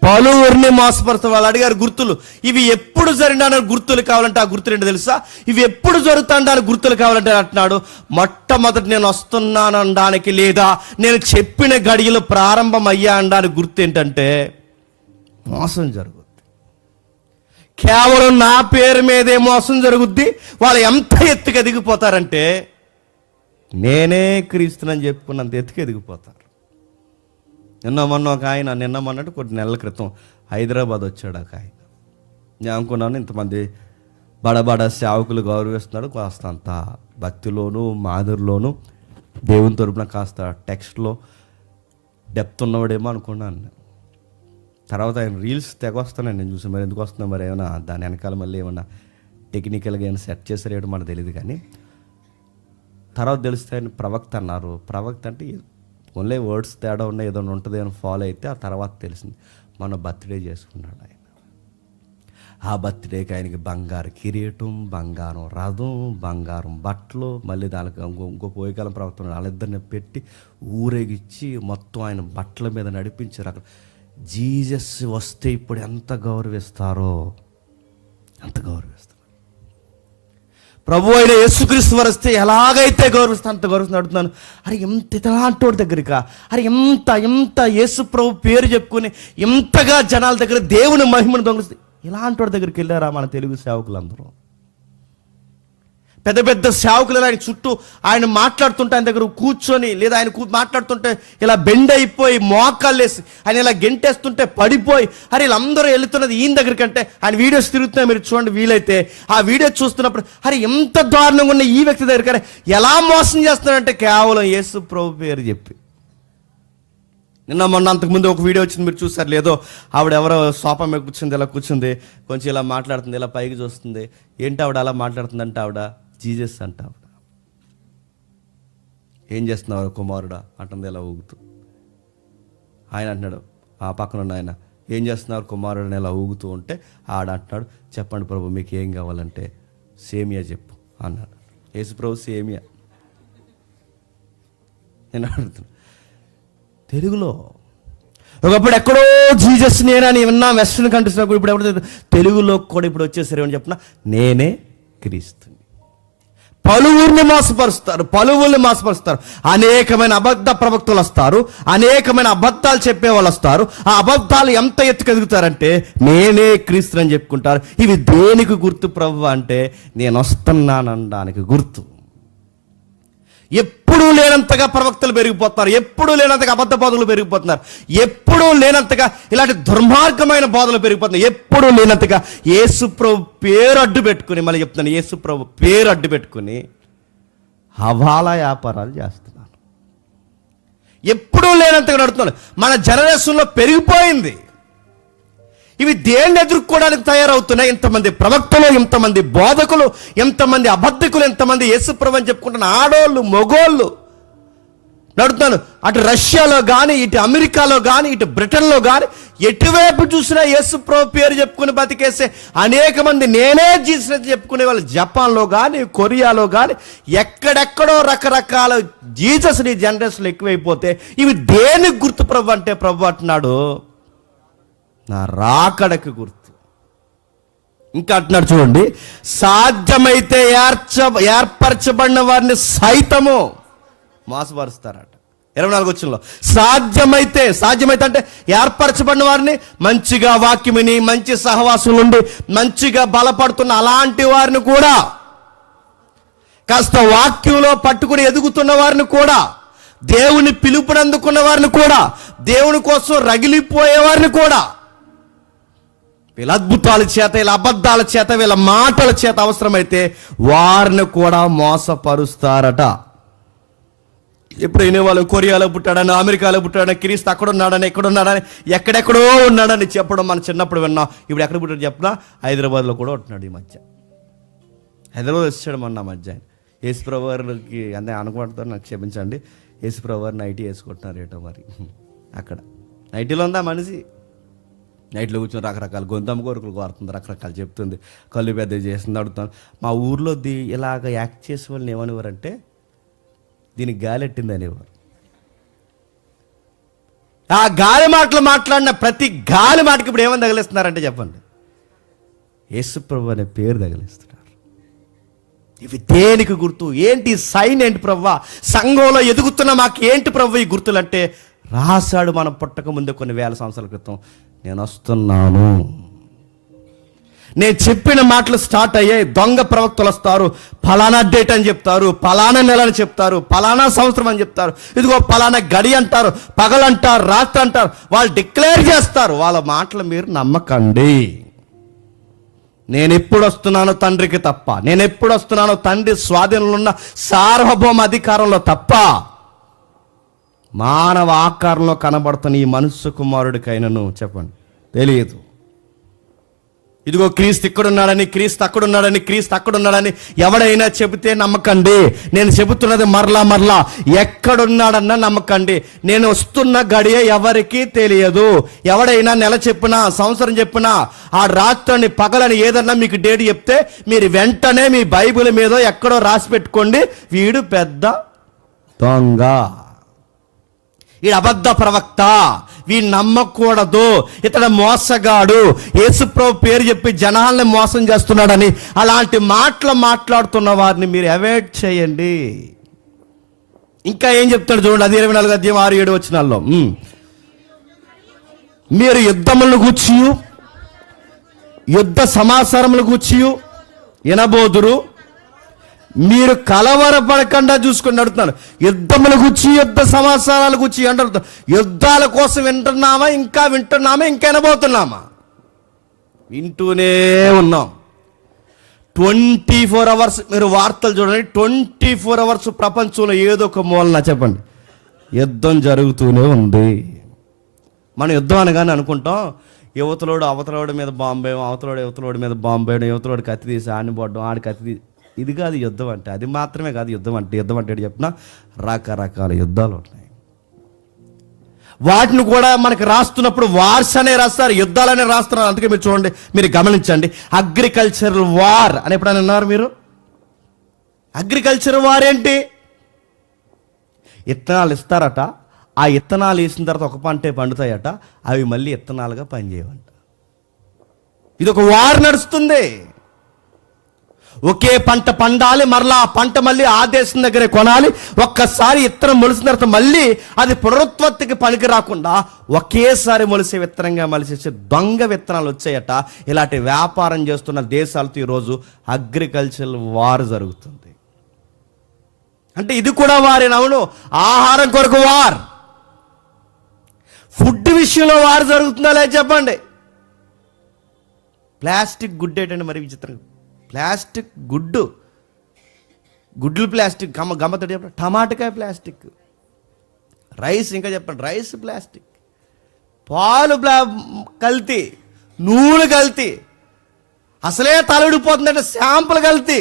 పలువురిని మోసపరుస్తారు. వాళ్ళు అడిగారు గుర్తులు, ఇవి ఎప్పుడు జరిగినా గుర్తులు కావాలంటే ఆ గుర్తులు ఏంటో తెలుసా? ఇవి ఎప్పుడు జరుగుతాంటే గుర్తులు కావాలంటే అంటున్నాడు, మొట్టమొదటి నేను వస్తున్నాను అనడానికి, లేదా నేను చెప్పిన గడియలు ప్రారంభం అయ్యా అనడానికి గుర్తు ఏంటంటే మోసం జరుగుద్ది. కేవలం నా పేరు మీదే మోసం జరుగుద్ది. వాళ్ళు ఎంత ఎత్తుకు ఎదిగిపోతారంటే నేనే క్రీస్తునని చెప్పుకున్నంత ఎత్తుకు ఎదిగిపోతారు. నిన్న మొన్నట్టు కొన్ని నెలల క్రితం హైదరాబాద్ వచ్చాడు ఒక ఆయన. నేను అనుకున్నాను ఇంతమంది బడబడ సేవకులు గౌరవిస్తున్నాడు, కాస్త అంత భక్తిలోను మాధురిలోను దేవుని తరపున కాస్త టెక్స్ట్లో డెప్త్ ఉన్నవాడేమో అనుకున్నాను. తర్వాత ఆయన రీల్స్ తెగ వస్తున్నాను నేను చూసి, మరి ఎందుకు వస్తున్నా, మరి ఏమైనా దాని వెనకాల మళ్ళీ ఏమన్నా టెక్నికల్గా ఏమైనా సెట్ చేసారేమో మనకు తెలియదు. కానీ తర్వాత తెలిస్తే ఆయన ప్రవక్త అన్నారు. ప్రవక్త అంటే ఓన్లీ వర్డ్స్ తేడా ఉన్నాయి, ఏదైనా ఉంటుంది అని ఫాలో అయితే ఆ తర్వాత తెలిసింది. మన బర్త్డే చేసుకున్నాడు ఆయన. ఆ బర్త్డేకి ఆయనకి బంగారు కిరీటం, బంగారం రథం, బంగారం బట్టలు, మళ్ళీ దానికి ఇంకో పోయికాలం ప్రవక్త వాళ్ళిద్దరిని పెట్టి ఊరేగిచ్చి మొత్తం ఆయన బట్టల మీద నడిపించారు. అక్కడ జీసస్ వస్తే ఇప్పుడు ఎంత గౌరవిస్తారో అంత గౌరవిస్తారు. ప్రభు అయిన యేసుక్రీస్తు వారు వస్తే ఎలాగైతే గౌరవిస్తా అంత గౌరవిస్తూ అడుగుతున్నాను. అరే ఎంత ఇలాంటి దగ్గరికి, అరే ఎంత యేసు ప్రభు పేరు చెప్పుకొని ఎంతగా జనాల దగ్గర దేవుని మహిమను దొంగలిస్తే ఇలాంటి వాడి దగ్గరికి వెళ్ళారా మన తెలుగు సేవకులందరూ? పెద్ద పెద్ద సేవకులు ఆయన చుట్టూ ఆయన మాట్లాడుతుంటే ఆయన దగ్గర కూర్చొని, లేదా ఆయన మాట్లాడుతుంటే ఇలా బెండ్ అయిపోయి మోకాళ్ళు వేసి ఆయన ఇలా గెంటేస్తుంటే పడిపోయి, అరే వీళ్ళందరూ వెళుతున్నది ఈయన దగ్గరికి అంటే ఆయన వీడియోస్ తిరుగుతున్నాయి, మీరు చూడండి వీలైతే. ఆ వీడియో చూస్తున్నప్పుడు అరే ఎంత దారుణంగా ఉన్న ఈ వ్యక్తి దగ్గర ఎలా మోసం చేస్తున్నాడంటే కేవలం యేసు ప్రభు పేరు చెప్పి. నిన్న మొన్న అంతకుముందు ఒక వీడియో వచ్చింది, మీరు చూసారు లేదో? ఆవిడ ఎవరో సోఫా మీద కూర్చుంది, ఇలా కూర్చుంది, కొంచెం ఇలా మాట్లాడుతుంది, ఇలా పైకి చూస్తుంది. ఏంటి ఆవిడ అలా మాట్లాడుతుందంటే ఆవిడ జీసస్ అంట. ఆవిడ ఏం చేస్తున్నావు కుమారుడా అంటుంది ఇలా ఊగుతూ. ఆయన అంటున్నాడు, ఆ పక్కన ఉన్న ఆయన, ఏం చేస్తున్నారు కుమారుడు అని ఇలా ఊగుతూ ఉంటే ఆడ అంటున్నాడు, చెప్పండి ప్రభు మీకు ఏం కావాలంటే సేమియా చెప్పు అన్నాడు. యేసు ప్రభు సేమియా. నేను అడుగుతున్నా తెలుగులో. ఒకప్పుడు ఎక్కడో జీసస్ నేనని విన్నా వెస్ట్రన్ కంట్రీస్, ఇప్పుడు ఎప్పుడు తెలుగులో కూడా ఇప్పుడు వచ్చేసరి ఏమని చెప్పిన, నేనే క్రీస్తుని. పలువురిని మోసపరుస్తారు. అనేకమైన అబద్ధ ప్రవక్తలు వస్తారు, అనేకమైన అబద్ధాలు చెప్పే వాళ్ళు వస్తారు. ఆ అబద్ధాలు ఎంత ఎత్తుకెదుగుతారంటే నేనే క్రీస్తుని అని చెప్పుకుంటారు. ఇవి దేనికి గుర్తు ప్రభు అంటే నేను వస్తున్నానడానికి గుర్తు. ఎప్పుడూ లేనంతగా ప్రవక్తలు పెరిగిపోతున్నారు, ఎప్పుడూ లేనంతగా అబద్ధ బోధకులు పెరిగిపోతున్నారు, ఎప్పుడూ లేనంతగా ఇలాంటి దుర్మార్గమైన బోధలు పెరిగిపోతున్నాయి, ఎప్పుడూ లేనంతగా యేసుప్రభు పేరు అడ్డు పెట్టుకుని, మళ్ళీ చెప్తున్నాను, యేసుప్రభు పేరు అడ్డు పెట్టుకుని హవాలా వ్యాపారాలు చేస్తున్నారు. ఎప్పుడూ లేనంతగా నడుతున్నారు. మన జనరేషన్లో పెరిగిపోయింది. ఇవి దేన్ని ఎదుర్కోవడానికి తయారవుతున్నాయి? ఇంతమంది ప్రవక్తలు, ఇంతమంది బోధకులు, ఎంతమంది అబద్ధికులు, ఎంతమంది యేసుప్రభు అని చెప్పుకుంటున్న ఆడోళ్ళు, మొగోళ్ళు నడుతున్నాను. అటు రష్యాలో కానీ, ఇటు అమెరికాలో కానీ, ఇటు బ్రిటన్లో కానీ, ఎటువైపు చూసినా యేసుప్రభు పేరు చెప్పుకుని బతికేసే అనేక మంది, నేనే జీసస్ చెప్పుకునే వాళ్ళు జపాన్లో కానీ, కొరియాలో కానీ, ఎక్కడెక్కడో రకరకాల జీసస్ని జనరేషన్లు ఎక్కువైపోతే ఇవి దేనికి గుర్తు ప్రభు అంటే, ప్రభు అంటున్నాడు, నా రాకడకు గుర్తు. ఇంకా అంటున్నాడు చూడండి, సాధ్యమైతే ఏర్పరచబడిన వారిని సైతము మోసపరుస్తారట. 24 వచనంలో సాధ్యమైతే అంటే ఏర్పరచబడిన వారిని, మంచిగా వాక్యమిని, మంచి సహవాసం నుండి మంచిగా బలపడుతున్న అలాంటి వారిని కూడా, కాస్త వాక్యంలో పట్టుకుని ఎదుగుతున్న వారిని కూడా, దేవుని పిలుపునందుకున్న వారిని కూడా, దేవుని కోసం రగిలిపోయే వారిని కూడా, వీళ్ళ అద్భుతాల చేత, వీళ్ళ అబద్ధాల చేత, వీళ్ళ మాటల చేత అవసరమైతే వారిని కూడా మోసపరుస్తారట. ఇప్పుడు వినేవాళ్ళు కొరియాలో పుట్టాడని, అమెరికాలో పుట్టాడని, క్రీస్తు అక్కడ ఉన్నాడని, ఇక్కడ ఉన్నాడని, ఎక్కడెక్కడో ఉన్నాడని చెప్పడం మనం చిన్నప్పుడు విన్నాం. ఇప్పుడు ఎక్కడ పుట్టాడు చెప్పినా హైదరాబాద్లో కూడా ఉంటున్నాడు. ఈ మధ్య హైదరాబాద్ వచ్చాడు మొన్న మధ్య. యేసుప్రభు వారికి అంటే అనుకుంటారు, నాకు క్షమించండి, యేసుప్రభు వారిని నైటీ వేసుకుంటున్నారు ఏటో మరి. అక్కడ నైటీలో ఉందా మనిషి, నైట్లో కూర్చొని రకరకాల గొంతమ్మ కోరికలు కోరుతుంది, రకరకాలు చెప్తుంది, కళ్ళు పెద్ద చేస్తుంది, అడుగుతాను. మా ఊర్లో ఇలాగ యాక్ట్ చేసే వాళ్ళని ఏమనేవారంటే, దీనికి గాలెట్టింది అనేవారు. ఆ గాలి మాటలు మాట్లాడిన ప్రతి గాలి మాటకి ఇప్పుడు ఏమని తగిలిస్తున్నారంటే చెప్పండి, యేసుప్రభు అనే పేరు తగిలిస్తున్నారు. ఇవి దేనికి గుర్తు? ఏంటి సైన్? ఏంటి ప్రవ్వా? సంఘంలో ఎదుగుతున్న మాకు ఏంటి ప్రవ్వ ఈ గుర్తులు అంటే, రాశాడు మనం పుట్టక ముందే కొన్ని వేల సంవత్సరాల క్రితం, నేను వస్తున్నాను. నేను చెప్పిన మాటలు స్టార్ట్ అయ్యాయి. దొంగ ప్రవక్తలు వస్తారు, ఫలానా డేట్ అని చెప్తారు, ఫలానా నెల అని చెప్తారు, ఫలానా సంవత్సరం అని చెప్తారు, ఇదిగో ఫలానా గడి అంటారు, పగలంటారు, రాత్రి అంటారు, వాళ్ళు డిక్లేర్ చేస్తారు. వాళ్ళ మాటలు మీరు నమ్మకండి. నేను ఎప్పుడు వస్తున్నానో తండ్రికి తప్ప, నేను ఎప్పుడు వస్తున్నానో తండ్రి స్వాధీనంలో ఉన్న సార్వభౌమ అధికారంలో తప్ప, మానవ ఆకారంలో కనబడుతున్న ఈ మనుష్య కుమారుడికైనను చెప్పండి తెలియదు. ఇదిగో క్రీస్తు ఇక్కడున్నాడని, క్రీస్తు అక్కడున్నాడని, క్రీస్తు అక్కడున్నాడని ఎవడైనా చెబితే నమ్మకండి. నేను చెబుతున్నది మరలా ఎక్కడున్నాడన్నా నమ్మకండి. నేను వస్తున్న గడియ ఎవరికీ తెలియదు. ఎవడైనా నెల చెప్పినా, సంవత్సరం చెప్పినా, ఆ రాత్రిని పగలని ఏదన్నా మీకు డేట్ చెప్తే మీరు వెంటనే మీ బైబిల్ మీద ఎక్కడో రాసి పెట్టుకోండి, వీడు పెద్ద దొంగ, వీడు అబద్ధ ప్రవక్త, వీడు నమ్మకూడదు, ఇతడు మోసగాడు, యేసుప్రభు పేరు చెప్పి జనాల్ని మోసం చేస్తున్నాడని అలాంటి మాటలు మాట్లాడుతున్న వారిని మీరు అవాయిడ్ చేయండి. ఇంకా ఏం చెప్తాడు చూడండి, అది 24 అధ్యాయం 6-7 వచనాల్లో, మీరు యుద్ధములను గూర్చి, యుద్ధ సమాచారములు గూర్చి వినబోదురు, మీరు కలవరపడకుండా చూసుకొని నడుతున్నాను. యుద్ధముల గురించి, యుద్ధ సమాచారాల గురించి అంటారు. యుద్ధాల కోసం వింటున్నామా, ఇంకా వినబోతున్నామా? వింటూనే ఉన్నాం. 24 hours మీరు వార్తలు చూడండి, 24 hours ప్రపంచంలో ఏదో ఒక మూలన చెప్పండి యుద్ధం జరుగుతూనే ఉంది. మనం యుద్ధం అనగానే అనుకుంటాం, యువతలోడు అవతలోడి మీద బాంబేయడం, యువతలోడి మీద బాంబేయడం, యువతలోడు కత్తి తీసి ఆడిని పోవడం, ఆడి కత్తి తీసి, ఇది కాదు యుద్ధం అంటే. అది మాత్రమే కాదు యుద్ధం అంటే చెప్పిన రకరకాల యుద్ధాలు ఉన్నాయి. వాటిని కూడా మనకి రాస్తున్నప్పుడు వార్స్ అనే రాస్తారు, యుద్ధాలనే రాస్తున్నారు. అందుకే మీరు చూడండి, మీరు గమనించండి, అగ్రికల్చరల్ వార్ అని ఎప్పుడైనా విన్నారు మీరు? అగ్రికల్చర్ వార్ ఏంటి? ఇత్తనాలు ఇస్తారట, ఆ ఇత్తనాలు వేసిన తర్వాత ఒక పంటే పండుతాయట, అవి మళ్ళీ ఇత్తనాలుగా పనిచేయవంట. ఇది ఒక వార్ నడుస్తుంది. ఒకే పంట పండాలి, మరలా ఆ పంట మళ్ళీ ఆ దేశం దగ్గరే కొనాలి. ఒక్కసారి విత్తనం మొలిసిన తర్వాత మళ్ళీ అది పునరుత్పత్తికి పనికి రాకుండా ఒకేసారి మొలిసే విత్తనంగా మలిసేసే దొంగ విత్తనాలు వచ్చాయట. ఇలాంటి వ్యాపారం చేస్తున్న దేశాలతో ఈరోజు అగ్రికల్చరల్ వార్ జరుగుతుంది. అంటే ఇది కూడా వారేనా? అవును. ఆహారం కొరకు వార్. ఫుడ్ విషయంలో వారు జరుగుతుందా లేదు చెప్పండి. ప్లాస్టిక్ గుడ్డు ఏంటంటే మరి విచిత్రంగా, ప్లాస్టిక్ గుడ్లు ప్లాస్టిక్, గమ్మతో చెప్పండి. టమాటకాయ ప్లాస్టిక్, రైస్ ఇంకా చెప్పండి రైస్ ప్లాస్టిక్, పాలు కల్తీ, నూనె కల్తీ, అసలే తలడిపోతుందంటే శాంపుల్ కల్తీ,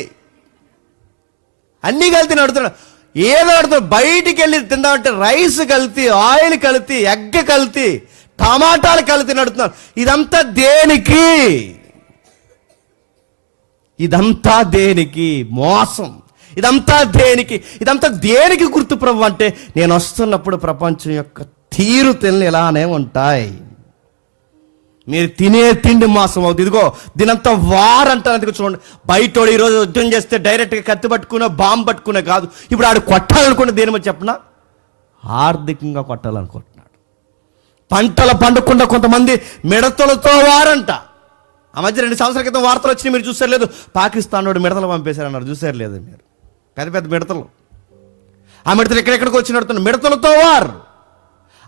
అన్నీ కల్తీ నడుతున్నాడు. ఏదో నడుతున్నాడు. బయటికి వెళ్ళి తిందామంటే రైస్ కల్తీ, ఆయిల్ కల్తీ, ఎగ్ కల్తీ, టమాటాలు కల్తీ నడుతున్నారు. ఇదంతా దేనికి? ఇదంతా దేనికి? మోసం. ఇదంతా దేనికి? ఇదంతా దేనికి గుర్తు ప్రభు అంటే, నేను వస్తున్నప్పుడు ప్రపంచం యొక్క తీరు తెల్లని ఇలానే ఉంటాయి. మీరు తినే తిండి మోసం అవుతుంది. ఇదిగో దీనంతా వార్ అంటారు. అందుకు చూడండి, బయటోడు ఈరోజు యుద్ధం చేస్తే డైరెక్ట్గా కత్తి పట్టుకునే, బాంబు పట్టుకునే కాదు. ఇప్పుడు ఆడు కొట్టాలనుకున్న దేని మీద చెప్పినా ఆర్థికంగా కొట్టాలనుకుంటున్నాడు. పంటలు పండకుండా కొంతమంది మిడతలతో వారంట. ఆ మధ్య 2 సంవత్సరాల క్రితం వార్తలు వచ్చినాయి, మీరు చూసారు లేదు? పాకిస్తాన్ వాడు మిడతలు పంపేశారన్నారు, చూసారు లేదు మీరు? పెద్ద పెద్ద మిడతలు. ఆ మిడతలు ఎక్కడెక్కడికి వచ్చి నడుతున్నారు, మిడతలతో వారు.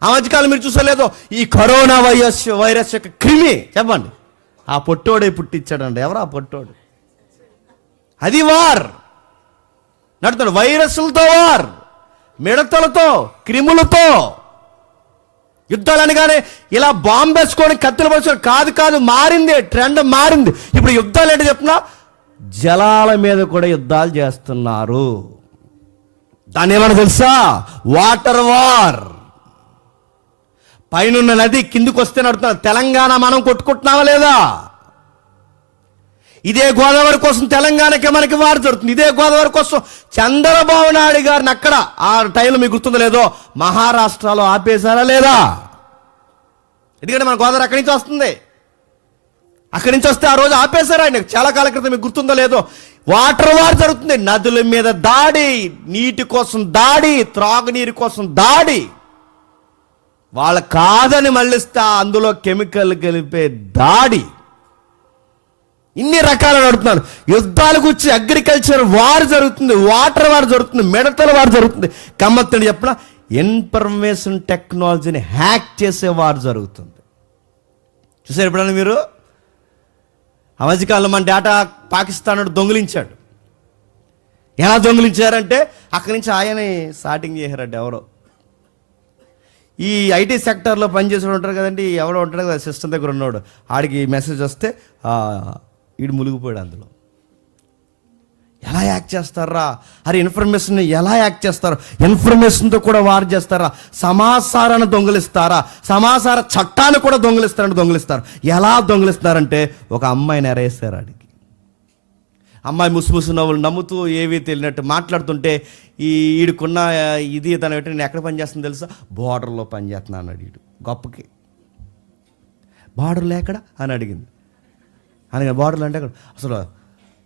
ఆ మధ్యకాలం మీరు చూసలేదో, ఈ కరోనా వైరస్ యొక్క క్రిమి చెప్పండి, ఆ పొట్టోడే పుట్టించాడండి. ఎవరు ఆ పొట్టోడు? అది వార్ నడుతున్నాడు. వైరస్లతో వార్, మిడతలతో, క్రిములతో యుద్ధాలు అనగానే ఇలా బాంబు వేసుకొని కత్తులు పడుచుకొని కాదు, మారింది, ట్రెండ్ మారింది. ఇప్పుడు యుద్ధాలు ఏంటో చెప్తున్నా, జలాల మీద కూడా యుద్ధాలు చేస్తున్నారు. దాన్ని ఏమన్నా తెలుసా? Water war. పైనున్న నది కిందికి వస్తే నడుతున్నారు. తెలంగాణ మనం కొట్టుకుంటున్నావా లేదా? ఇదే గోదావరి కోసం తెలంగాణకి మనకి వారు జరుగుతుంది. ఇదే గోదావరి కోసం చంద్రబాబు నాయుడు గారిని అక్కడ ఆ టైంలో మీకు గుర్తుందో లేదో, మహారాష్ట్రలో ఆపేశారా లేదా? ఎందుకంటే మన గోదావరి అక్కడి నుంచి వస్తుంది. అక్కడి నుంచి వస్తే ఆ రోజు ఆపేశారు ఆయన. చాలా కాలం క్రితం మీకు గుర్తుందో లేదో, వాటర్ వార్ జరుగుతుంది. నదుల మీద దాడి, నీటి కోసం దాడి, త్రాగునీరు కోసం దాడి. వాళ్ళ కాదని మళ్ళిస్తా అందులో కెమికల్ కలిపే దాడి. ఇన్ని రకాలు నడుపుతున్నారు. యుద్ధాలకు వచ్చి అగ్రికల్చర్ వార్ జరుగుతుంది, వాటర్ వార్ జరుగుతుంది, మిడతల వార్ జరుగుతుంది. గమ్మత్తని చెప్పిన ఇన్ఫర్మేషన్ టెక్నాలజీని హ్యాక్ చేసే వార్ జరుగుతుంది. చూసారు ఎప్పుడన్నా మీరు? ఆ మధ్యకాలంలో మన డేటా పాకిస్తాన్ దొంగిలించాడు. ఎలా దొంగిలించారంటే, అక్కడి నుంచి ఆయనే స్టార్టింగ్ చేశారట ఎవరో. ఈ ఐటీ సెక్టర్లో పనిచేసి ఉంటారు కదండి, ఎవడో ఉంటాడు కదా సిస్టమ్ దగ్గర ఉన్నాడు, ఆడికి మెసేజ్ వస్తే వీడు మునిగిపోయాడు అందులో. ఎలా యాక్ట్ చేస్తారా? అరే ఇన్ఫర్మేషన్ ఎలా యాక్ట్ చేస్తారు? ఇన్ఫర్మేషన్తో కూడా వార్ చేస్తారా? సమాచారాన్ని దొంగిలిస్తారా? సమాచార చట్టాన్ని కూడా దొంగిలిస్తారు. ఎలా దొంగిలిస్తారంటే, ఒక అమ్మాయిని ఎరేస్తారు. ఆడికి అమ్మాయి ముసుముసు నవ్వులు నమ్ముతూ ఏవీ తెలియనట్టు మాట్లాడుతుంటే, ఈడుకున్న ఇది తన పెట్టి, నేను ఎక్కడ పనిచేస్తుంది తెలుసా? బార్డర్లో పనిచేస్తున్నా అన్నాడు. ఈడు గొప్పకి బార్డర్లో ఎక్కడ అని అడిగింది. అనగా బార్డర్లు అంటే అక్కడ అసలు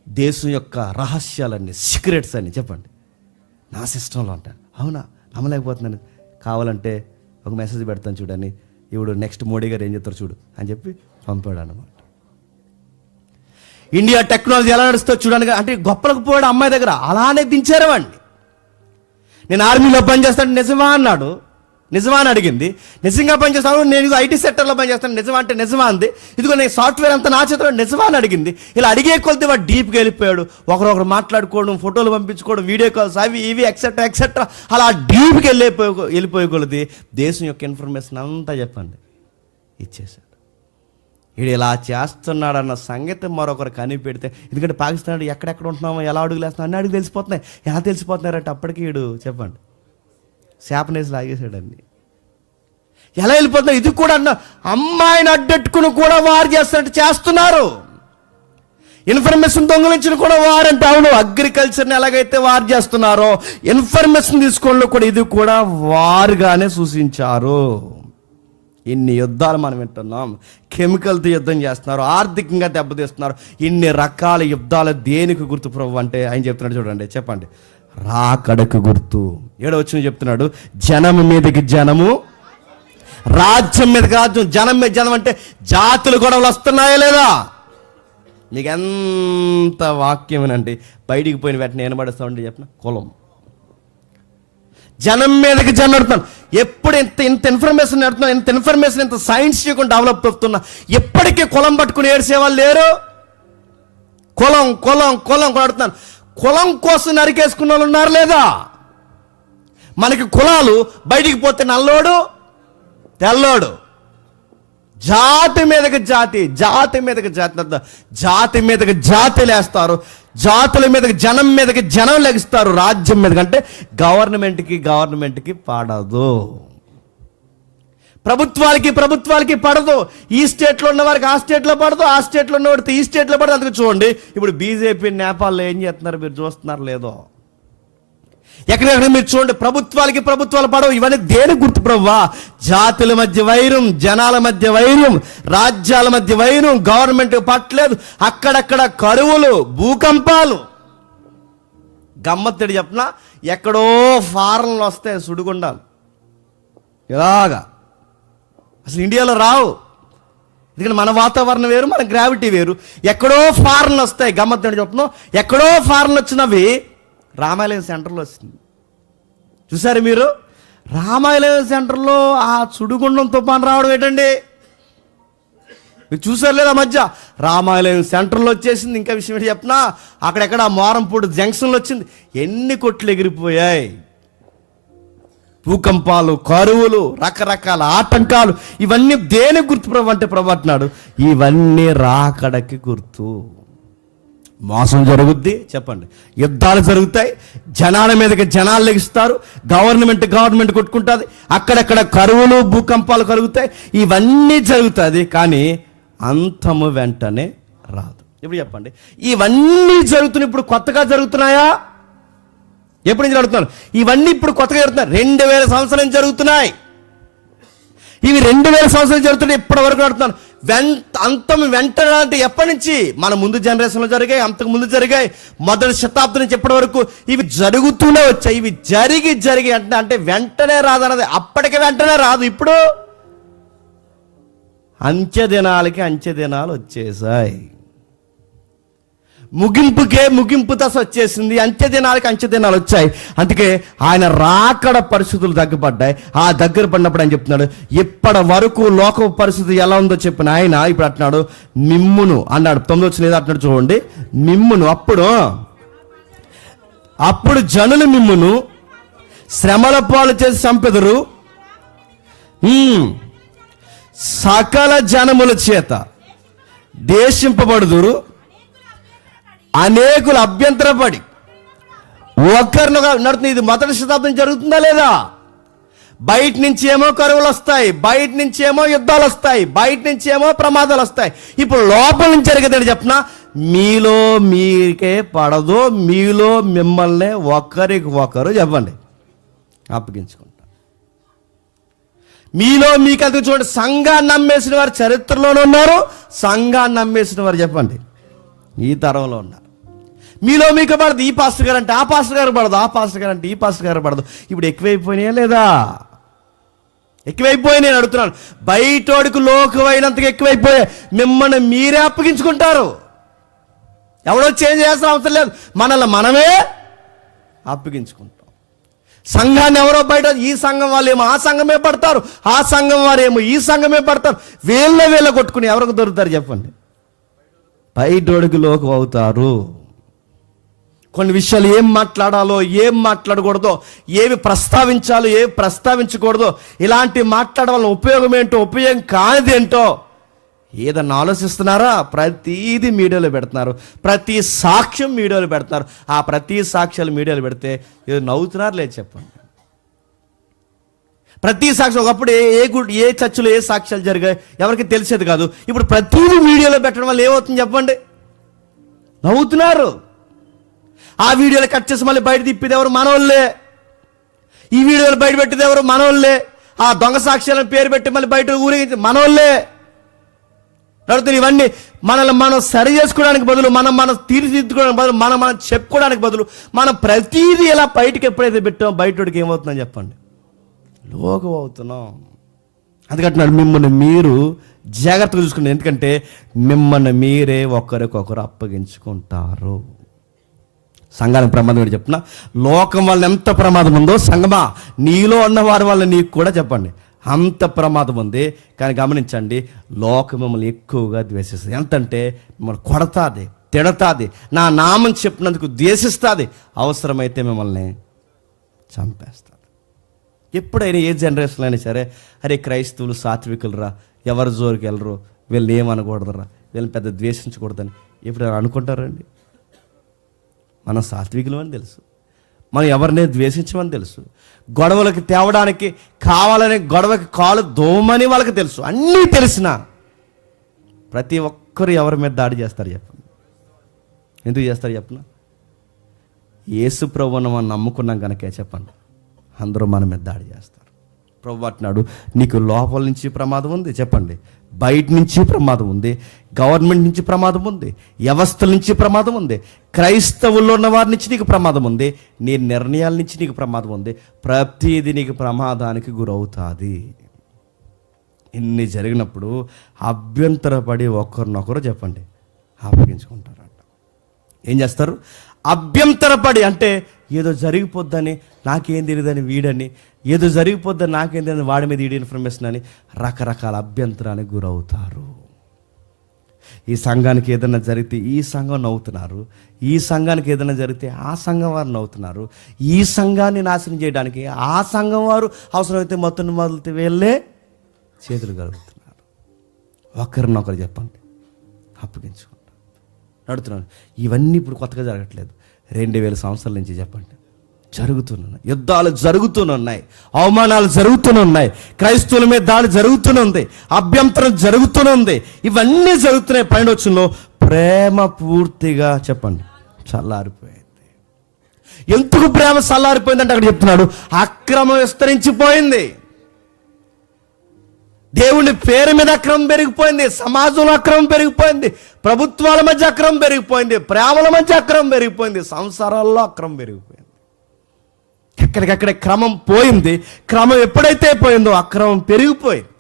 దేశం యొక్క రహస్యాలన్నీ, సీక్రెట్స్ అన్నీ చెప్పండి నా సిస్టంలో ఉంటాను. అవునా, నమ్మలేకపోతున్నాను. కావాలంటే ఒక మెసేజ్ పెడతాను చూడని, ఇప్పుడు నెక్స్ట్ మోడీ గారు ఏం చెప్తారు చూడు అని చెప్పి పంపాడు అన్నమాట. ఇండియా టెక్నాలజీ ఎలా నడుస్తుందో చూడడానికి అంటే గొప్పలకు పోయాడు అమ్మాయి దగ్గర. అలానే దించారు వాడిని. నేను ఆర్మీలో పనిచేస్తాను నిజమా అన్నాడు. నిజమా అని అడిగింది. నిజంగా పనిచేస్తాను, నేను ఐటీ సెక్టర్లో పనిచేస్తాను నిజమా అంటే నిజమా అంది. ఇదిగో నేను సాఫ్ట్వేర్ అంతా నా చేతిలో నిజమా అని అడిగింది. ఇలా అడిగే కొలితే వాడు డీప్గా వెళ్ళిపోయాడు. ఒకరొకరు మాట్లాడుకోవడం, ఫోటోలు పంపించుకోవడం, వీడియో కాల్స్, అవి ఇవి ఎక్సెట్రా అలా డీప్కి వెళ్ళిపోయే కొలిది దేశం యొక్క ఇన్ఫర్మేషన్ అంతా చెప్పండి ఇచ్చేసాడు. వీడు ఇలా చేస్తున్నాడన్న సంగతి మరొకరు కనిపెడితే, ఎందుకంటే పాకిస్తాన్ ఎక్కడెక్కడ ఉంటున్నామో, ఎలా అడుగులేస్తున్నాం అన్నీ అడుగు తెలిసిపోతున్నాయి. ఎలా తెలిసిపోతున్నారంటే అప్పటికి వీడు చెప్పండి శాపనేసి లాగేశాడండి. ఎలా వెళ్ళిపోతున్నారు? ఇది కూడా అన్న అమ్మాయిని అడ్డెట్టుకుని కూడా వారు చేస్తున్నారు. ఇన్ఫర్మేషన్ దొంగలించిన కూడా వారంటే, అవును అగ్రికల్చర్ని ఎలాగైతే వారు చేస్తున్నారో, ఇన్ఫర్మేషన్ తీసుకోవడంలో కూడా ఇది కూడా వారుగానే సూచించారు. ఇన్ని యుద్ధాలు మనం వింటున్నాం. కెమికల్తో యుద్ధం చేస్తున్నారు, ఆర్థికంగా దెబ్బతీస్తున్నారు. ఇన్ని రకాల యుద్ధాలు దేనికి గుర్తు ప్రభు అంటే ఆయన చెప్తున్నాడు చూడండి, చెప్పండి. రాకడకు గుర్తు. 7వ వచనం చెప్తున్నాడు, జనం మీదకి జనము, రాజ్యం మీదకి రాజ్యం. జనం మీద జనం అంటే జాతులు గొడవలు వస్తున్నాయా లేదా? మీకు ఎంత వాక్యమేనండి. బయటికి పోయిన వెంటనే ఏనబడుస్తామండి చెప్పిన కులం. జనం మీదకి జనం నడుతున్నాను. ఎప్పుడు ఇంత ఇన్ఫర్మేషన్ నడుతున్నాను, ఇంత సైన్స్ చేయకుండా డెవలప్ అవుతున్నా, ఎప్పటికీ కులం పట్టుకుని ఏడ్చేవాళ్ళు లేరు. కులం కులం కులం కొడుతున్నాను. కులం కోసం నరికేసుకున్న వాళ్ళు ఉన్నారు లేదా? మనకి కులాలు బయటికి పోతే నల్లోడు తెల్లోడు, జాతి మీదకి జాతి, జాతి మీదకి జాతి, జాతి మీదకి జాతి లేస్తారు, జాతుల మీదకి జనం మీదకి జనం లెగిస్తారు. రాజ్యం మీదకి అంటే గవర్నమెంట్కి పడదు, ప్రభుత్వాలకి పడదు. ఈ స్టేట్లో ఉన్న వారికి ఆ స్టేట్లో పడదు, ఆ స్టేట్లో ఉన్న వాడితే ఈ స్టేట్లో పడదు. అందుకు చూడండి, ఇప్పుడు బీజేపీ నేపాల్లో ఏం చేస్తున్నారు మీరు చూస్తున్నారు లేదో? ఎక్కడెక్కడ మీరు చూడండి, ప్రభుత్వాలు పడవు. ఇవన్నీ దేని గుర్తు ప్రభువా? జాతుల మధ్య వైరం, జనాల మధ్య వైరం, రాజ్యాల మధ్య వైరం, గవర్నమెంట్ పట్టలేదు. అక్కడక్కడ కరువులు, భూకంపాలు. గమ్మత్తడి చెప్పిన, ఎక్కడో ఫారెన్లు వస్తాయి సుడిగుండాలు, ఇలాగా అసలు ఇండియాలో రావు. ఎందుకంటే మన వాతావరణం వేరు, మన గ్రావిటీ వేరు. ఎక్కడో ఫారెన్లు వస్తాయి. గమ్మత్తడి చెప్తున్నాం, ఎక్కడో ఫారెన్ వచ్చినవి రామాలయం సెంటర్లో వచ్చింది. చూసారు మీరు? రామాలయం సెంటర్లో ఆ సుడిగుండం తుఫాను రావడం ఏంటండి? మీరు చూసారు లేదా? మధ్య రామాలయం సెంటర్లో వచ్చేసింది. ఇంకా విషయం ఏంటి చెప్పినా, అక్కడెక్కడ మోరంపూడి జంక్షన్లో వచ్చింది. ఎన్ని కొట్లు ఎగిరిపోయాయి. భూకంపాలు, కరువులు, రకరకాల ఆటంకాలు. ఇవన్నీ దేనికి గుర్తు ప్రభు అంటే ప్రభు అంటున్నాడు, ఇవన్నీ రాకడకి గుర్తు. మోసం జరుగుద్ది, చెప్పండి, యుద్ధాలు జరుగుతాయి, జనాల మీదకి జనాలు లెగిస్తారు, గవర్నమెంట్ కొట్టుకుంటుంది, అక్కడక్కడ కరువులు, భూకంపాలు కలుగుతాయి. ఇవన్నీ జరుగుతుంది, కానీ అంతము వెంటనే రాదు. ఇప్పుడు చెప్పండి, ఇవన్నీ జరుగుతున్నాయి, ఇప్పుడు కొత్తగా జరుగుతున్నాయా? ఎప్పుడు నుంచి జరుగుతున్నారు? ఇవన్నీ ఇప్పుడు కొత్తగా జరుగుతున్నాయి. 2000 సంవత్సరం జరుగుతున్నాయి. ఇవి 2000 సంవత్సరాలు జరుగుతున్నాయి, ఇప్పటి వరకు నడుతున్నాను. అంతం వెంటనే అంటే ఎప్పటి నుంచి? మన ముందు జనరేషన్లో జరిగాయి, అంతకు ముందు జరిగాయి, మొదటి శతాబ్దం నుంచి ఎప్పటి వరకు ఇవి జరుగుతూనే వచ్చాయి. ఇవి జరిగి అంటే వెంటనే రాదన్నది, అప్పటికే వెంటనే రాదు. ఇప్పుడు అంచె దినాలు వచ్చేసాయి. ముగింపు దశ వచ్చేసింది. అంచె దినాలు వచ్చాయి. అందుకే ఆయన రాకడ పరిస్థితులు దగ్గరపడ్డాయి. ఆ దగ్గర పడినప్పుడు ఆయన చెప్తున్నాడు, ఇప్పటి వరకు లోక పరిస్థితి ఎలా ఉందో చెప్పిన ఆయన ఇప్పుడు అంటున్నాడు, మిమ్మును అన్నాడు. 9వ వచనం అంటున్నాడు చూడండి, మిమ్మును అప్పుడు జనులు మిమ్మును శ్రమల పాలు చేసి చంపెదరు, సకల జనముల చేత దేశింపబడుదురు, అనేకులు అభ్యంతరపడి ఒకరినొక నడుతుంది. ఇది మొదటి శతాబ్దం జరుగుతుందా లేదా? బయట నుంచి ఏమో కరువులు వస్తాయి, బయట నుంచి ఏమో యుద్ధాలు వస్తాయి, బయట నుంచి ఏమో ప్రమాదాలు వస్తాయి. ఇప్పుడు లోపల నుంచి జరిగేదని చెప్పిన, మీలో మీకే పడదు, మీలో మిమ్మల్ని ఒకరికి ఒకరు చెప్పండి అప్పగించుకుంటారు. మీలో మీకు అది చూడండి, సంఘాన్ని నమ్మేసిన వారు చరిత్రలోనే ఉన్నారు, సంఘాన్ని నమ్మేసిన వారు చెప్పండి ఈ తరంలో ఉన్నారు. మీలో మీకు పడదు, ఈ పాస్టర్ గారు అంటే ఆ పాస్టర్ గారు పడదు, ఆ పాస్టర్ గారు అంటే ఈ పాస్టర్ గారు పడదు. ఇప్పుడు ఎక్కువైపోయినాయా లేదా? ఎక్కువైపోయినాయి అడుగుతున్నాను. బయటోడికి లోకమైనంతగా ఎక్కువైపోయాయి. మిమ్మల్ని మీరే అప్పగించుకుంటారు. ఎవడో చేంజ్ చేయాల్సిన అవసరం లేదు, మనల్ని మనమే అప్పగించుకుంటాం. సంఘాన్ని ఎవరో బయట, ఈ సంఘం వాళ్ళు ఏమో ఆ సంఘమే పడతారు, ఆ సంఘం వారు ఏమో ఈ సంఘమే పడతారు. వీళ్ళ కొట్టుకుని ఎవరికి దొరుకుతారు చెప్పండి? బయటోడికి లోకం అవుతారు. కొన్ని విషయాలు ఏం మాట్లాడాలో, ఏం మాట్లాడకూడదో, ఏవి ప్రస్తావించాలో, ఏవి ప్రస్తావించకూడదో, ఇలాంటి మాట్లాడడం వల్ల ఉపయోగం ఏంటో, ఉపయోగం కానిది ఏంటో ఏదన్నా ఆలోచిస్తున్నారా? ప్రతిదీ మీడియాలో పెడుతున్నారు, ప్రతి సాక్ష్యం మీడియాలో పెడుతున్నారు. ఆ ప్రతి సాక్ష్యాలు మీడియాలో పెడితే ఏదో నవ్వుతున్నారు లేదు చెప్పండి? ప్రతి సాక్ష్యం ఒకప్పుడు ఏ చర్చలో ఏ సాక్ష్యాలు జరిగాయి ఎవరికి తెలిసేది కాదు. ఇప్పుడు ప్రతిదీ మీడియాలో పెట్టడం వల్ల ఏమవుతుంది చెప్పండి? నవ్వుతున్నారు. ఆ వీడియోలు కట్ చేసి మళ్ళీ బయట తిప్పేది ఎవరు? మనోళ్ళే. ఈ వీడియోలు బయట పెట్టేది ఎవరు? మనోళ్ళే. ఆ దొంగ సాక్ష్యాలను పేరు పెట్టి మళ్ళీ బయట ఊరేగించి మనోళ్ళే నడుతుంది. ఇవన్నీ మనల్ని మనం సరి చేసుకోవడానికి బదులు, మనం తీర్చిదిద్దుకోవడానికి బదులు, మనం చెప్పుకోవడానికి బదులు, మనం ప్రతిదీ ఇలా బయటకు ఎప్పుడైతే పెట్టామో బయటోడికి ఏమవుతుందని చెప్పండి? లోకం అవుతున్నాం. అందుకంటున్నాడు, మిమ్మల్ని మీరు జాగ్రత్తగా చూసుకున్నారు. ఎందుకంటే మిమ్మల్ని మీరే ఒకరికొకరు అప్పగించుకుంటారు. సంఘానికి ప్రమాదం ఏంటి చెప్తున్నా? లోకం వల్ల ఎంత ప్రమాదం ఉందో సంగమా నీలో ఉన్నవారి వల్ల నీకు కూడా చెప్పండి అంత ప్రమాదం ఉంది. కానీ గమనించండి, లోకం మిమ్మల్ని ఎక్కువగా ద్వేషిస్తుంది. ఎంతంటే మిమ్మల్ని కొడతాది, తిడతాది, నా నామం చెప్పినందుకు ద్వేషిస్తుంది, అవసరమైతే మిమ్మల్ని చంపేస్తుంది. ఎప్పుడైనా ఏ జనరేషన్లో అయినా సరే, అరే క్రైస్తవులు సాత్వికులరా, ఎవరి జోరికి వెళ్ళరు, వీళ్ళని ఏమనకూడదురా, వీళ్ళని పెద్ద ద్వేషించకూడదని ఎప్పుడైనా అనుకుంటారండి? మనం సాత్వికులమని తెలుసు, మనం ఎవరిని ద్వేషించమని తెలుసు, గొడవలకి తేవడానికి కావాలని గొడవకి కాలు దోమని వాళ్ళకి తెలుసు. అన్నీ తెలిసినా ప్రతి ఒక్కరు ఎవరి మీద దాడి చేస్తారు చెప్పండి? ఎందుకు చేస్తారు చెప్పనా? యేసు ప్రభువును మనం నమ్ముకున్నాం కనుకే చెప్పండి అందరూ మన మీద దాడి చేస్తారు. ప్రభు అంటున్నాడు, నీకు లోపల నుంచి ప్రమాదం ఉంది చెప్పండి, బయట నుంచి ప్రమాదం ఉంది, గవర్నమెంట్ నుంచి ప్రమాదం ఉంది, వ్యవస్థల నుంచి ప్రమాదం ఉంది, క్రైస్తవుల్లో ఉన్న వారి నుంచి నీకు ప్రమాదం ఉంది, నీ నిర్ణయాల నుంచి నీకు ప్రమాదం ఉంది. ప్రతిదీ నీకు ప్రమాదానికి గురవుతుంది. ఇన్ని జరిగినప్పుడు అభ్యంతరపడి ఒకరినొకరు చెప్పండి అప్పగించుకుంటారంట. ఏం చేస్తారు? అభ్యంతరపడి, అంటే ఏదో జరిగిపోద్దని నాకేం తెలియదని వీడని, ఏదో జరిగిపోద్దని నాకేం తెలియదని వాడి మీద ఈడి ఇన్ఫర్మేషన్ అని రకరకాల అభ్యంతరానికి గురవుతారు. ఈ సంఘానికి ఏదైనా జరిగితే ఈ సంఘం నవ్వుతున్నారు, ఈ సంఘానికి ఏదైనా జరిగితే ఆ సంఘం వారు నవ్వుతున్నారు, ఈ సంఘాన్ని నాశనం చేయడానికి ఆ సంఘం వారు అవసరమైతే మొత్తం మొదలు వెళ్ళే చేతులు కలుగుతున్నారు. ఒకరినొకరు చెప్పండి అప్పగించుకుంటారు, నడుతున్నాను. ఇవన్నీ ఇప్పుడు కొత్తగా జరగట్లేదు, 2000 సంవత్సరాల నుంచి చెప్పండి జరుగుతున్నాయి. యుద్ధాలు జరుగుతూనే, అవమానాలు జరుగుతూనే, క్రైస్తవుల మీద దాడి జరుగుతూనే, అభ్యంతరం జరుగుతూనే, ఇవన్నీ జరుగుతున్నాయి. పైన వచనంలో ప్రేమ పూర్తిగా చెప్పండి చల్లారిపోయింది. ఎందుకు ప్రేమ చల్లారిపోయిందంటే అక్కడ చెప్తున్నాడు, అక్రమం విస్తరించిపోయింది. దేవుని పేరు మీద అక్రమం పెరిగిపోయింది, సమాజంలో అక్రమం పెరిగిపోయింది, ప్రభుత్వాల మధ్య అక్రమం పెరిగిపోయింది, ప్రేమల మధ్య అక్రమం పెరిగిపోయింది, సంసారాల్లో అక్రమం పెరిగిపోయింది. ఎక్కడికక్కడే క్రమం పోయింది. క్రమం ఎప్పుడైతే పోయిందో అక్రమం పెరిగిపోయింది,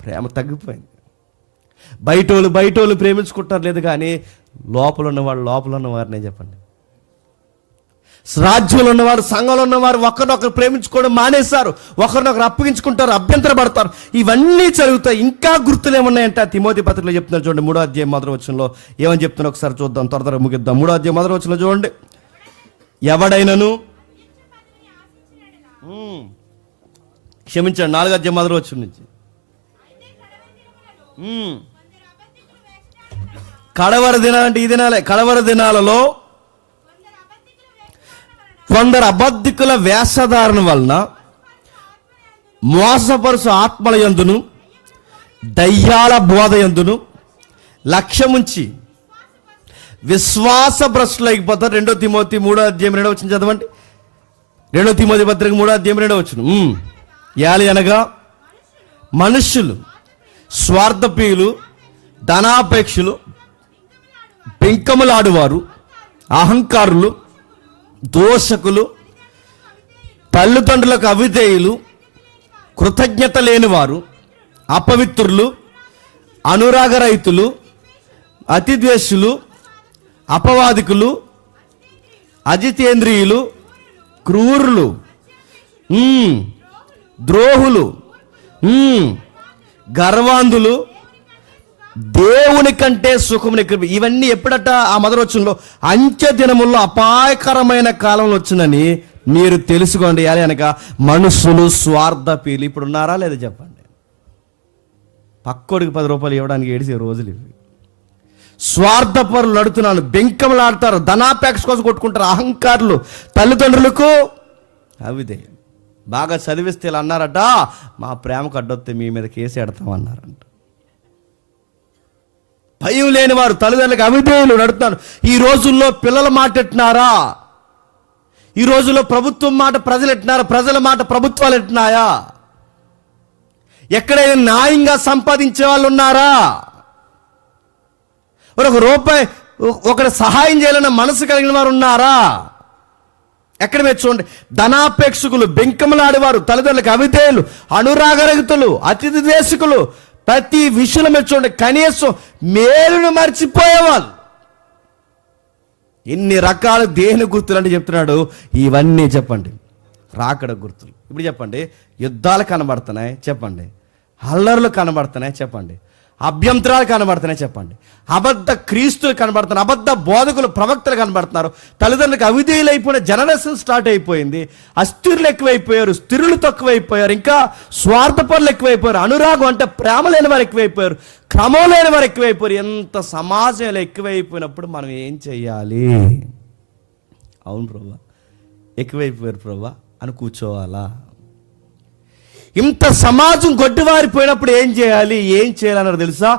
ప్రేమ తగ్గిపోయింది. బయటోళ్ళు ప్రేమించుకుంటారు లేదు, కానీ లోపల ఉన్న వారినే చెప్పండి. రాజ్యంలో ఉన్నవారు, సంఘంలో ఉన్నవారు ఒకరినొకరు ప్రేమించుకోవడం మానేశారు, ఒకరినొకరు అప్పగించుకుంటారు, అభ్యంతరపడతారు. ఇవన్నీ జరుగుతాయి. ఇంకా గుర్తులు ఏమున్నాయంటే తిమోతి పత్రికలో చెప్తున్నారు చూడండి, 3వ అధ్యాయం 1వ వచనంలో ఏమని చెప్తున్నా ఒకసారి చూద్దాం, త్వరగా ముగిద్దాం. 3వ అధ్యాయం 1వ వచనంలో చూడండి, ఎవడైనను క్షమించండి, 4వ అధ్యాయం 1వ వచనం నుంచి కడవరి దినాలు అంటే ఈ దినాలే. కడవరి దినాలలో కొందరు అబద్ధికుల వేషధారణ వలన మోసపరుసు ఆత్మల యందును దయ్యాల బోధ యందును లక్ష్యముంచి విశ్వాస భ్రష్టులు అయిపోతారు. 2 తిమోతి 3వ అధ్యాయం 2వ వచనం చదవండి. 2 తిమోతి పత్రిక 3వ అధ్యాయం 2వ వచనం. యాలి అనగా మనుష్యులు స్వార్థప్రియులు, ధనాపేక్షులు, పెంకములాడువారు, అహంకారులు, దోషకులు, తల్లిదండ్రులకు అవిధేయులు, కృతజ్ఞత లేనివారు, అపవిత్రులు, అనురాగరహితులు, అతిద్వేషులు, అపవాదికులు, అజితేంద్రియులు, క్రూరులు, ద్రోహులు, గర్వాంధులు, దేవుని కంటే సుఖముని. ఇవన్నీ ఎప్పుడట? ఆ మొదటి వచనంలో అంత్య దినముల్లో అపాయకరమైన కాలంలో వచ్చిందని మీరు తెలుసుకోండి. అనగా మనుషులు స్వార్థపీలు. ఇప్పుడు ఉన్నారా లేదా చెప్పండి? పక్కోడికి 10 రూపాయలు ఇవ్వడానికి ఏడిసే రోజులు ఇవి. స్వార్థపరులు నడుతున్నాను, బెంకములాడతారు, ధనాపేక్ష కోసం కొట్టుకుంటారు, అహంకారులు, తల్లిదండ్రులకు అవిదే. బాగా చదివిస్తే ఇలా అన్నారట, మా ప్రేమకు అడ్డొస్తే మీ మీద కేసు ఎడతామన్నారంట. భయం లేని వారు, తల్లిదండ్రులకు అవిధేయులు నడుతున్నారు. ఈ రోజుల్లో పిల్లల మాట ఎట్టినారా? ఈ రోజుల్లో ప్రభుత్వం మాట ప్రజలు ఎట్టినారా? ప్రజల మాట ప్రభుత్వాలు ఎట్టినాయా? ఎక్కడైనా న్యాయంగా సంపాదించే వాళ్ళు ఉన్నారా? ఒక రూపాయి ఒకటి సహాయం చేయాలన్న మనసు కలిగిన వారు ఉన్నారా? ఎక్కడ మీరు చూడండి, ధనాపేక్షకులు, బెంకములాడేవారు, తల్లిదండ్రులకు అవిధేయులు, అనురాగరహితులు, అతిథి ద్వేషకులు, ప్రతి విషయంలో మీరు చూడండి కనీసం మేలును మర్చిపోయేవాళ్ళు. ఇన్ని రకాల దేని గుర్తులు అంటే చెప్తున్నాడు. ఇవన్నీ చెప్పండి రాకడ గుర్తులు. ఇప్పుడు చెప్పండి, యుద్ధాలు కనబడుతున్నాయి చెప్పండి, అల్లర్లు కనబడుతున్నాయి చెప్పండి, అభ్యంతరాలు కనబడుతున్నాయి చెప్పండి, అబద్ధ క్రీస్తులు కనబడుతున్నారు, అబద్ధ బోధకులు ప్రవక్తలు కనబడుతున్నారు, తల్లిదండ్రులకు అవిధేయులు అయిపోయిన జనరేషన్ స్టార్ట్ అయిపోయింది, అస్థిరులు ఎక్కువైపోయారు, స్థిరులు తక్కువైపోయారు, ఇంకా స్వార్థపరులు ఎక్కువైపోయారు, అనురాగం అంటే ప్రేమ లేని వారు ఎక్కువైపోయారు, క్రమం లేని వారు ఎక్కువైపోయారు. ఎంత సమాజంలో ఎక్కువైపోయినప్పుడు మనం ఏం చెయ్యాలి? అవును ప్రభా, ఎక్కువైపోయారు ప్రభా అని కూర్చోవాలా? ఇంత సమాజం గొడ్డువారిపోయినప్పుడు ఏం చేయాలన్నారు తెలుసా?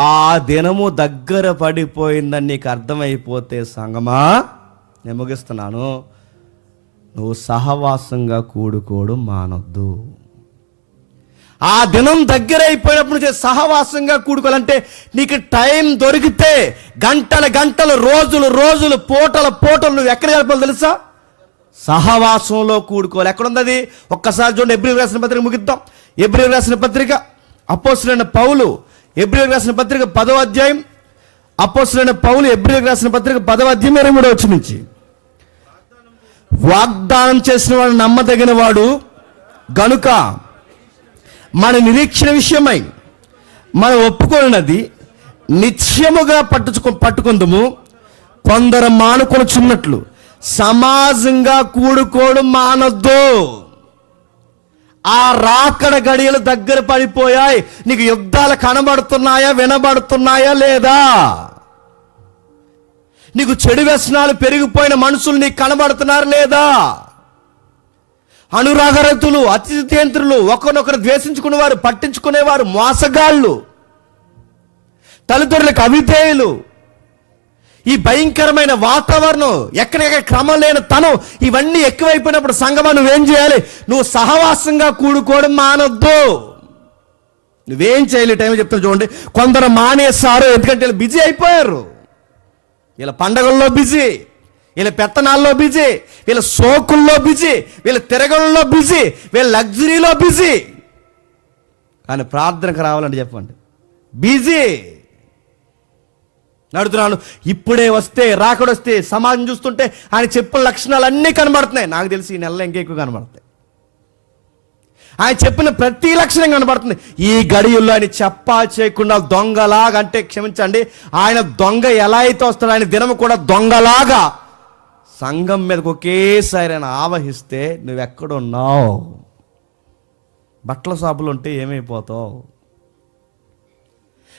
ఆ దినము దగ్గర పడిపోయిందని నీకు అర్థమైపోతే సంగమా, నేను ముగిస్తున్నాను, నువ్వు సహవాసంగా కూడుకోవడం మానొద్దు. ఆ దినం దగ్గర అయిపోయినప్పుడు నువ్వు సహవాసంగా కూడుకోవాలంటే నీకు టైం దొరికితే గంటలు రోజులు పూటలు నువ్వు ఎక్కడ గడపాలి తెలుసా? సహవాసంలో కూడుకోవాలి. ఎక్కడుంది అది? ఒక్కసారి చూడండి, ఎబ్రీయులకు రాసిన పత్రిక ముగిద్దాం. ఎబ్రీయులకు రాసిన పత్రిక, అపోస్తలుడైన పౌలు ఎబ్రీయులకు రాసిన పత్రిక 10వ అధ్యాయం, అపోస్తలుడైన పౌలు ఎబ్రీయులకు రాసిన పత్రిక 10వ అధ్యాయం 23వ వచనం నుంచి, వాగ్దానం చేసిన వాడు నమ్మదగిన వాడు గనుక మన నిరీక్షణ విషయమై మనం ఒప్పుకొన్నది నిశ్చయముగా పట్టుకుందుము. కొందరు మానుకొనుచున్నట్లు సమాజంగా కూడుకోవడం మానొద్దు. ఆ రాకడ గడియలు దగ్గర పడిపోయాయి. నీకు యుద్ధాలు కనబడుతున్నాయా, వినబడుతున్నాయా లేదా? నీకు చెడు వ్యసనాలు పెరిగిపోయిన మనుషులు నీకు కనబడుతున్నారు లేదా? అనురాగరతులు, అతిథేంద్రులు, ఒకరినొకరు ద్వేషించుకునేవారు, పట్టించుకునేవారు, మోసగాళ్ళు, తల్లిదండ్రులకు అవిధేయులు, ఈ భయంకరమైన వాతావరణం, ఎక్కడెక్కడ క్రమం లేని తనం, ఇవన్నీ ఎక్కువైపోయినప్పుడు సంగమా నువ్వేం చేయాలి? నువ్వు సహవాసంగా కూడుకోవడం మానొద్దు. నువ్వేం చేయాలి? టైం చెప్తాను చూడండి. కొందరు మానేస్తారు, ఎందుకంటే వీళ్ళు బిజీ అయిపోయారు. వీళ్ళ పండగల్లో బిజీ, వీళ్ళ పెత్తనాల్లో బిజీ, వీళ్ళ సోకుల్లో బిజీ, వీళ్ళ తిరగల్లో బిజీ, వీళ్ళ లగ్జరీలో బిజీ. కానీ ప్రార్థనకు రావాలంటే చెప్పండి, బిజీ నడుతున్నాను. ఇప్పుడే వస్తే, రాకడొస్తే సమాజం చూస్తుంటే ఆయన చెప్పిన లక్షణాలు అన్నీ కనబడుతున్నాయి. నాకు తెలిసి ఈ నెలలో ఇంకా ఎక్కువ కనబడతాయి. ఆయన చెప్పిన ప్రతి లక్షణం కనబడుతుంది. ఈ గడియల్లో ఆయన చెప్పా చేయకుండా దొంగలాగా, అంటే క్షమించండి, ఆయన దొంగ ఎలా అయితే వస్తాడో ఆయన దినము కూడా దొంగలాగా సంఘం మీదకి ఒకేసారి ఆయన ఆవహిస్తే నువ్వెక్కడున్నావు? బట్టల షాపులు ఉంటే ఏమైపోతావు?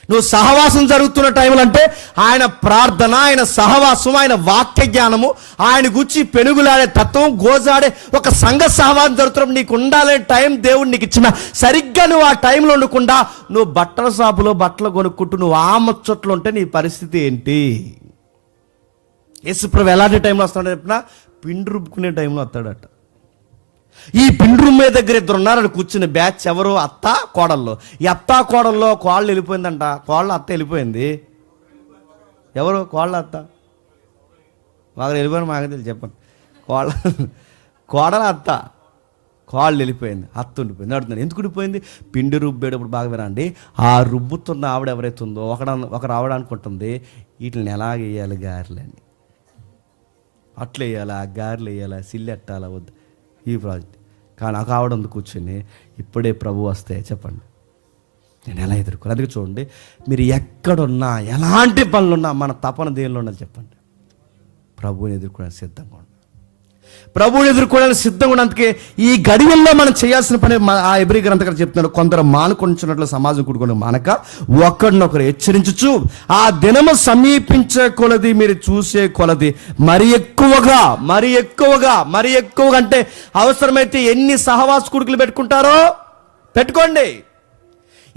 నువ్వు సహవాసం జరుగుతున్న టైంలో అంటే ఆయన ప్రార్థన, ఆయన సహవాసం, ఆయన వాక్య జ్ఞానము, ఆయన గురించి పెనుగులాడే తత్వం, గోజాడే ఒక సంఘ సహవాసం జరుగుతున్నప్పుడు నీకు ఉండాలనే టైం దేవుడు నీకు ఇచ్చిన, సరిగ్గా నువ్వు ఆ టైంలో ఉండకుండా నువ్వు బట్టల షాపులో బట్టలు కొనుక్కుంటూ నువ్వు ఆ ముచ్చట్లు ఉంటే నీ పరిస్థితి ఏంటి? యేసుప్రభు ఎలాంటి టైంలో వస్తాడో చెప్పినా, పిండి రుబ్బుకునే టైంలో వస్తాడట. ఈ పిండి రుమ్మే దగ్గర ఇద్దరు ఉన్నారని కూర్చుని బ్యాచ్ ఎవరు? అత్త కోడల్లో. ఈ అత్త కోడల్లో కోళ్ళు వెళ్ళిపోయిందంట. కోళ్ళ అత్త వెళ్ళిపోయింది. ఎవరు కోళ్ళ అత్త? మాకు వెళ్ళిపోయిన మాకు తెలియదు, చెప్పండి. కోడల అత్త, కోళ్ళు వెళ్ళిపోయింది, అత్త ఉండిపోయింది. అడుగుతున్నాను, ఎందుకు ఉండిపోయింది? పిండి రుబ్బేటప్పుడు బాగా వినండి, ఆ రుబ్బుతున్న ఆవిడ ఎవరైతే ఉందో ఒకరు ఆవిడ అనుకుంటుంది, వీటిని ఎలాగ వేయాలి గారెలని, అట్లా వేయాలా, గారెలు వేయాలా, సిల్లి ఎట్టాలా, వద్దు ఈ ప్రాజెక్ట్. కానీ నాకు ఆవిడ ఉంది కూర్చుని, ఇప్పుడే ప్రభు వస్తే చెప్పండి నేను ఎలా ఎదుర్కోవాలి? అందుకే చూడండి, మీరు ఎక్కడున్నా, ఎలాంటి పనులున్నా, మన తపన దేనిలో ఉండాలి చెప్పండి? ప్రభువుని ఎదుర్కోవడానికి సిద్ధంగా ఉండాలి. ప్రభువుని ఎదుర్కోవడానికి సిద్ధంగా ఉన్నందుకే ఈ గడియల్లో మనం చేయాల్సిన పని ఆ ఎబ్రీ గ్రంథకర్త చెప్తున్నాడు. కొందరు మానుకొంచున్నట్లు సమాజం కూడుకొని మానక ఒకరినొకరు హెచ్చరించుచు ఆ దినము సమీపించే కొలది, మీరు చూసే కొలది మరి ఎక్కువగా అంటే అవసరమైతే ఎన్ని సహవాస కూడుకులు పెట్టుకుంటారో పెట్టుకోండి,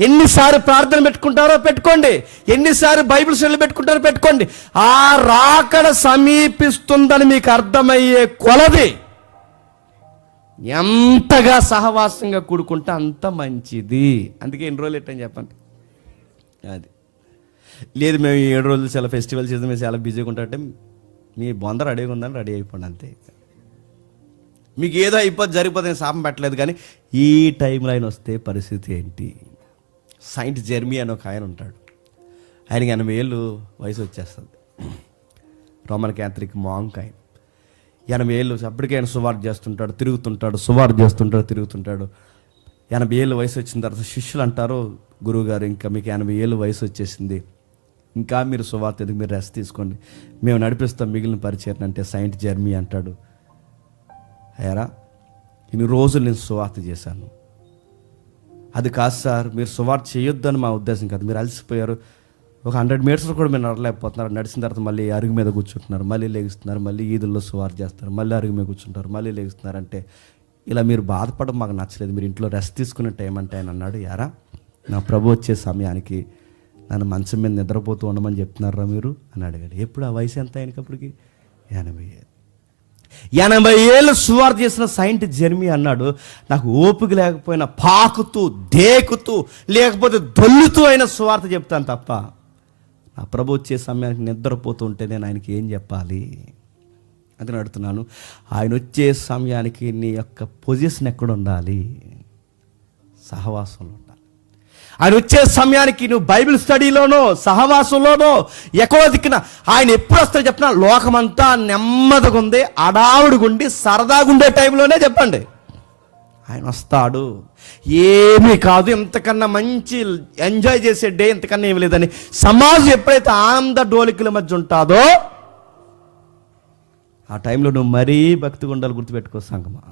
ఎన్నిసార్లు ప్రార్థన పెట్టుకుంటారో పెట్టుకోండి, ఎన్నిసార్లు బైబిల్ స్టడీలు పెట్టుకుంటారో పెట్టుకోండి. ఆ రాకడ సమీపిస్తుందని మీకు అర్థమయ్యే కొలది ఎంతగా సహవాసంగా కూడుకుంటే అంత మంచిది. అందుకే ఎన్ని రోజులు ఎట్టని చెప్పండి. అది లేదు, మేము 7 రోజులు చాలా ఫెస్టివల్ చేద్దాం, మేము చాలా బిజీగా ఉంటామంటే మీ బొంద రెడీగా ఉందని రెడీ అయిపోండి అంతే. మీకు ఏదో అయిపోతే జరిగిపోతే శాపం పెట్టలేదు, కానీ ఈ టైంలో ఆయన వస్తే పరిస్థితి ఏంటి? సెయింట్ జెర్మీ అని ఒక ఆయన ఉంటాడు, ఆయనకి 80 ఏళ్ళు వయసు వచ్చేస్తుంది. రోమన్ క్యాథలిక్ మాంక్ ఆయన. 80 ఏళ్ళు అప్పటికే ఆయన సువార్త చేస్తుంటాడు, తిరుగుతుంటాడు, సువార్త చేస్తుంటాడు, తిరుగుతుంటాడు. 80 ఏళ్ళు వయసు వచ్చిన తర్వాత శిష్యులు అంటారు, గురువుగారు ఇంకా మీకు 80 ఏళ్ళు వయసు వచ్చేసింది, ఇంకా మీరు సువార్త ఎందుకు, మీరు రెస్ట్ తీసుకోండి, మేము నడిపిస్తాం మిగిలిన పరిచయం అంటే సెయింట్ జెర్మీ అంటాడు, అయ్యారా ఇన్ని రోజులు నేను సువార్త చేశాను. అది కాదు సార్, మీరు సువార్త చేయొద్దని మా ఉద్దేశం కాదు, మీరు అలసిపోయారు, ఒక 100 మీటర్స్ కూడా మీరు నడలేకపోతున్నారు, నడిచిన తర్వాత మళ్ళీ అరుగు మీద కూర్చుంటున్నారు, మళ్ళీ లేగుస్తున్నారు, మళ్ళీ ఈదుల్లో సువార్త చేస్తారు, మళ్ళీ అరుగు మీద కూర్చుంటారు, మళ్ళీ లేగుస్తున్నారు అంటే ఇలా మీరు బాధపడడం మాకు నచ్చలేదు, మీరు ఇంట్లో రెస్ట్ తీసుకునే టైం అంటే ఆయన అన్నాడు, యారా నా ప్రభు వచ్చే సమయానికి నన్ను మంచం మీద నిద్రపోతూ ఉండమని చెప్తున్నారా మీరు అని అడిగాడు. ఎప్పుడు ఆ వయసు ఎంత ఆయనకప్పటికి? 80 ఏళ్ళు. 80 ఏళ్ళు సువార్త చేసిన సెయింట్ జెర్మీ అన్నాడు, నాకు ఓపిక లేకపోయినా పాకుతూ దేకుతూ లేకపోతే దొల్లుతూ అయిన సువార్త చెప్తాను తప్ప నా ప్రభు వచ్చే సమయానికి నిద్రపోతూ ఉంటే నేను ఆయనకి ఏం చెప్పాలి అని అడుగుతున్నాను. ఆయన వచ్చే సమయానికి నీ యొక్క పొజిషన్ ఎక్కడ ఉండాలి? సహవాసంలో ఉండాలి. ఆయన వచ్చే సమయానికి నువ్వు బైబిల్ స్టడీలోనో సహవాసంలోనో ఎక్కడో దిక్కున ఆయన ఎప్పుడు వస్తాడో చెప్పినా లోకమంతా నెమ్మదిగా ఉంది, అడావుడిగుండి సరదాగుండే టైంలోనే చెప్పండి ఆయన వస్తాడు. ఏమీ కాదు, ఇంతకన్నా మంచి ఎంజాయ్ చేసే డే ఇంతకన్నా ఏమి లేదని సమాజం ఎప్పుడైతే ఆనంద డోలికల మధ్య ఉంటుందో ఆ టైంలో నువ్వు మరీ భక్తిగా ఉండాలి. గుర్తుపెట్టుకో సంగమా,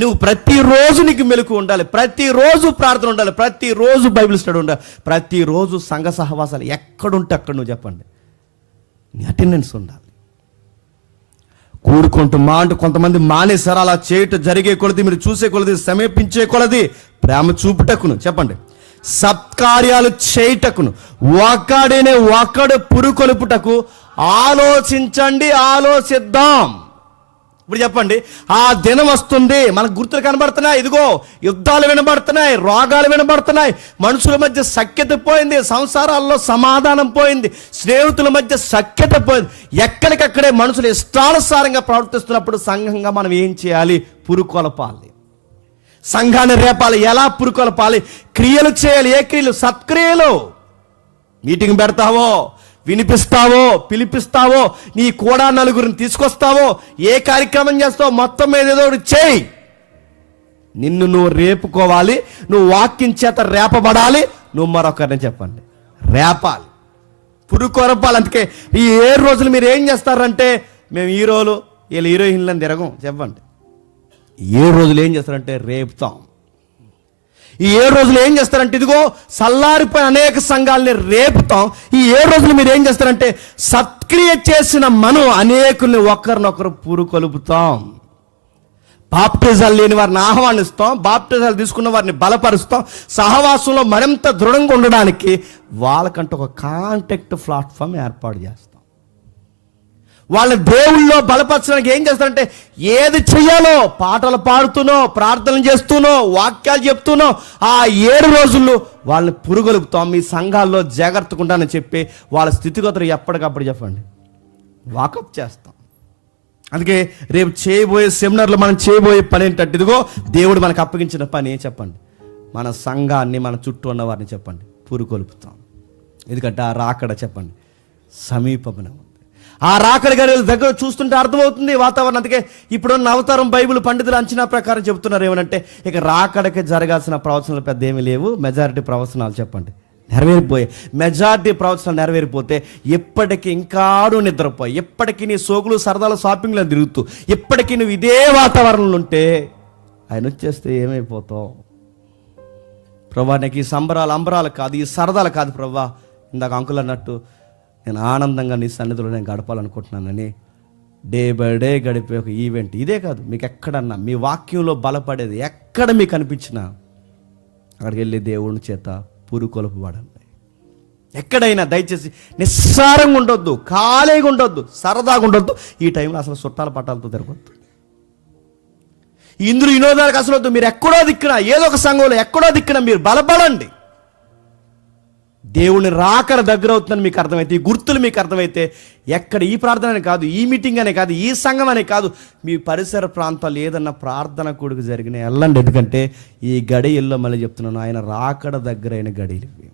నువ్వు ప్రతిరోజు నీకు మెలకు ఉండాలి, ప్రతిరోజు ప్రార్థన ఉండాలి, ప్రతిరోజు బైబిల్ స్టడీ ఉండాలి, ప్రతిరోజు సంఘ సహవాసాలు ఎక్కడుంటే అక్కడ నువ్వు చెప్పండి నీ అటెండెన్స్ ఉండాలి. కూడుకుంటూ అంటూ కొంతమంది మానేశారు, అలా చేయటం జరిగే కొలది, మీరు చూసే కొలది, సమీపించే కొలది, ప్రేమ చూపుటకును చెప్పండి, సత్కార్యాలు చేయుటకును, ఒకడు పురుకొలుపుటకు ఆలోచించండి, ఆలోచిద్దాం. ఇప్పుడు చెప్పండి, ఆ దినం వస్తుంది, మనకు గుర్తులు కనబడుతున్నాయి, ఇదిగో యుద్ధాలు వినబడుతున్నాయి, రోగాలు వినబడుతున్నాయి, మనుషుల మధ్య సఖ్యత పోయింది, సంసారాల్లో సమాధానం పోయింది, స్నేహితుల మధ్య సఖ్యత పోయింది, ఎక్కడికక్కడే మనుషులు ఇష్టానుసారంగా ప్రవర్తిస్తున్నప్పుడు సంఘంగా మనం ఏం చేయాలి? పురుకొలపాలి, సంఘాన్ని రేపాలి. ఎలా పురుకొలపాలి? క్రియలు చేయాలి. ఏ క్రియలు? సత్క్రియలు. మీటింగ్ పెడతావో, వినిపిస్తావో, పిలిపిస్తావో, నీ కూడా నలుగురిని తీసుకొస్తావో, ఏ కార్యక్రమం చేస్తావో మొత్తం మీద ఏదో ఒకటి చేయి. నిన్ను నువ్వు రేపుకోవాలి, నువ్వు వాక్యం చేత రేపబడాలి, నువ్వు మరొకరిని చెప్పండి రేపాలి, పురుకొరపాలి. అందుకే ఈ 7 రోజులు మీరు ఏం చేస్తారంటే, మేము హీరోలు వీళ్ళు హీరోయిన్లను తిరగం చెప్పండి. 7 రోజులు ఏం చేస్తారంటే రేపుతాం. ఈ 7 రోజులు ఏం చేస్తారంటే ఇదిగో సల్లారిపోయిన అనేక సంఘాలని రేపుతాం. ఈ 7 రోజులు మీరు ఏం చేస్తారంటే సత్క్రియ చేసిన మనం అనేకుల్ని ఒకరినొకరు పురుకొలుపుతాం. బాప్టిజాలు లేని వారిని ఆహ్వానిస్తాం, బాప్టిజాలు తీసుకున్న వారిని బలపరుస్తాం. సహవాసంలో మరింత దృఢంగా ఉండడానికి వాళ్ళకంటే ఒక కాంటాక్ట్ ప్లాట్ఫామ్ ఏర్పాటు చేస్తాం. వాళ్ళ దేవుళ్ళలో బలపరచడానికి ఏం చేస్తారంటే ఏది చెయ్యాలో పాటలు పాడుతూనో, ప్రార్థనలు చేస్తూనో, వాక్యాలు చెప్తూనో ఆ 7 రోజుల్లో వాళ్ళని పురుగొలుపుతాం. మీ సంఘాల్లో జాగ్రత్తగా ఉంటానని చెప్పి వాళ్ళ స్థితిగతులు ఎప్పటికప్పుడు చెప్పండి వాకప్ చేస్తాం. అందుకే రేపు చేయబోయే సెమినార్లో మనం చేయబోయే పని ఏంటంటే ఇదిగో దేవుడు మనకు అప్పగించిన పని చెప్పండి, మన సంఘాన్ని మన చుట్టూ ఉన్న వారిని చెప్పండి పురుకొలుపుతాం. ఎందుకంటే ఆ రాకడ చెప్పండి సమీపమున ఉంది. ఆ రాకడ గడియల దగ్గర చూస్తుంటే అర్థమవుతుంది వాతావరణం. అందుకే ఇప్పుడున్న అవతారం బైబిల్ పండితులు అంచనా ప్రకారం చెప్తున్నారు ఏమనంటే, ఇక రాకడకి జరగాల్సిన ప్రవచనాలు పెద్ద ఏమీ లేవు, మెజారిటీ ప్రవచనాలు చెప్పండి నెరవేరిపోయాయి. మెజారిటీ ప్రవచనాలు నెరవేరిపోతే ఎప్పటికీ ఇంకాడు నిద్రపోయి, ఎప్పటికీ నీ సోకులు సరదాలు షాపింగ్లో తిరుగుతూ, ఎప్పటికీ నువ్వు ఇదే వాతావరణంలో ఉంటే ఆయన వచ్చేస్తే ఏమైపోతావు? ప్రభా నాకు ఈ సంబరాలు అంబరాలు కాదు, ఈ సరదాలు కాదు ప్రభా, ఇందాక అంకుల్ అన్నట్టు నేను ఆనందంగా నీ సన్నిధిలో నేను గడపాలనుకుంటున్నానని డే బై డే గడిపే ఒక ఈవెంట్ ఇదే కాదు. మీకు ఎక్కడన్నా మీ వాక్యంలో బలపడేది ఎక్కడ మీకు అనిపించినా అక్కడికి వెళ్ళి దేవుని చేత పురుకొలుపబడండి. ఎక్కడైనా దయచేసి నిస్సారంగా ఉండొద్దు, ఖాళీగా ఉండొద్దు, సరదాగా ఉండొద్దు. ఈ టైంలో అసలు చుట్టాల పట్టాలతో తిరగొద్దు, ఇందులో వినోదాలకు అసలు వద్దు. మీరు ఎక్కడో దిక్కున ఏదో ఒక సంఘంలో ఎక్కడో దిక్కున మీరు బలపడండి. దేవుని రాకడ దగ్గర అవుతుందని మీకు అర్థమైతే, ఈ గుర్తులు మీకు అర్థమైతే ఎక్కడ ఈ ప్రార్థన అనే కాదు, ఈ మీటింగ్ అనే కాదు, ఈ సంఘం అనే కాదు, మీ పరిసర ప్రాంతాలు ఏదన్నా ప్రార్థన కూడికి జరిగినాయి వెళ్ళండి. ఎందుకంటే ఈ గడియల్లో మళ్ళీ చెప్తున్నాను, ఆయన రాకడ దగ్గరైన గడియలు.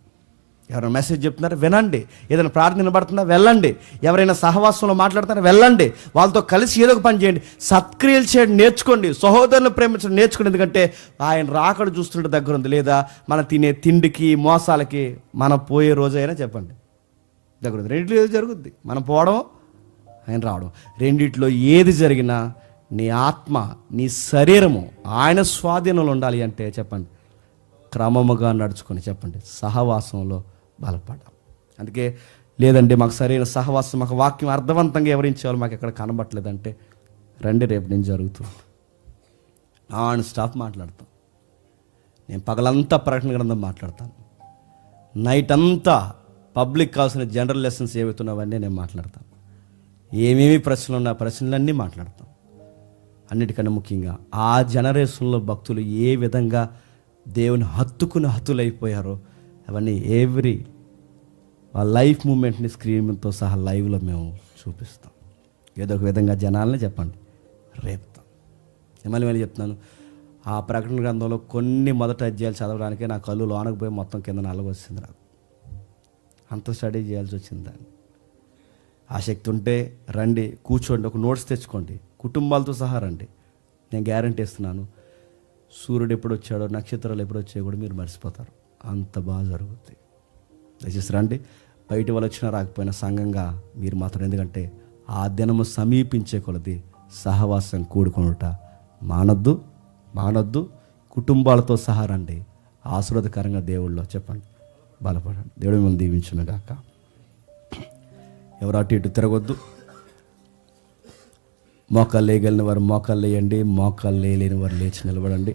ఎవరైనా మెసేజ్ చెప్తున్నారా వినండి. ఏదైనా ప్రార్థన వినబడుతుందా వెళ్ళండి. ఎవరైనా సహవాసంలో మాట్లాడుతున్నారా వెళ్ళండి. వాళ్ళతో కలిసి ఏదో ఒక పని చేయండి. సత్క్రియలు చేయడం నేర్చుకోండి. సహోదరులను ప్రేమించడం నేర్చుకోండి. ఎందుకంటే ఆయన రాకడ చూస్తుంటే దగ్గర ఉంది. లేదా మనం తినే తిండికి మోసాలకి మనం పోయే రోజైనా చెప్పండి దగ్గర ఉంది. రెండిట్లో ఏది జరుగుద్ది, మనం పోవడం ఆయన రావడం. రెండిట్లో ఏది జరిగినా నీ ఆత్మ నీ శరీరము ఆయన స్వాధీనంలో ఉండాలి అంటే చెప్పండి క్రమముగా నడుచుకొని చెప్పండి సహవాసంలో బలపడాలి. అందుకే లేదండి మాకు సరైన సహవాసం, మాకు వాక్యం అర్థవంతంగా వివరించేవాళ్ళు మాకు ఎక్కడ కనబట్టలేదంటే రండి, రేపు నేను జరుగుతుంది ఆన్ స్టాప్ మాట్లాడతాం. నేను పగలంతా ప్రకటన గ్రంథం మాట్లాడతాను, నైట్ అంతా పబ్లిక్ కావాల్సిన జనరల్ లెసన్స్ ఏవైతున్నావన్నీ నేను మాట్లాడతాను. ఏమేమి ప్రశ్నలు ఉన్న ప్రశ్నలన్నీ మాట్లాడతాం. అన్నిటికన్నా ముఖ్యంగా ఆ జనరేషన్లో భక్తులు ఏ విధంగా దేవుని హత్తులైపోయారో అవన్నీ ఎవ్రీ ఆ లైఫ్ మూమెంట్ని స్క్రీన్తో సహా లైవ్లో మేము చూపిస్తాం. ఏదో ఒక విధంగా జనాలని చెప్పండి రేపుతాం. మళ్ళీ చెప్తున్నాను, ఆ ప్రకటన గ్రంథంలో కొన్ని మొదటి అధ్యాయాలు చదవడానికే నా కళ్ళు లోనకు పోయి మొత్తం కింద నల్లగా వచ్చింది. నాకు అంత స్టడీ చేయాల్సి వచ్చింది. దాన్ని ఆసక్తి ఉంటే రండి, కూర్చోండి, ఒక నోట్స్ తెచ్చుకోండి, కుటుంబాలతో సహా రండి. నేను గ్యారంటీ ఇస్తున్నాను, సూర్యుడు ఎప్పుడు వచ్చాడో నక్షత్రాలు ఎప్పుడు వచ్చాయో కూడా మీరు మర్చిపోతారు. అంత బాగా జరుగుతుంది. దయచేసి రండి. బయట వాళ్ళు వచ్చినా రాకపోయినా సంఘంగా మీరు మాత్రం, ఎందుకంటే ఆ దినము సమీపించే కొలది సహవాసం కూడుకొనుట మానొద్దు. కుటుంబాలతో సహా రండి. ఆశీర్వాదకరంగా దేవుళ్ళో చెప్పండి బలపడండి. దేవుడు మిమ్మల్ని దీవించును గాక. ఎవరు అటు ఇటు తిరగొద్దు. మోకాళ్ళు వేయగలిగిన వారు మోకాళ్ళు వేయండి, మోకాళ్ళు వేయలేని వారు లేచి నిలబడండి.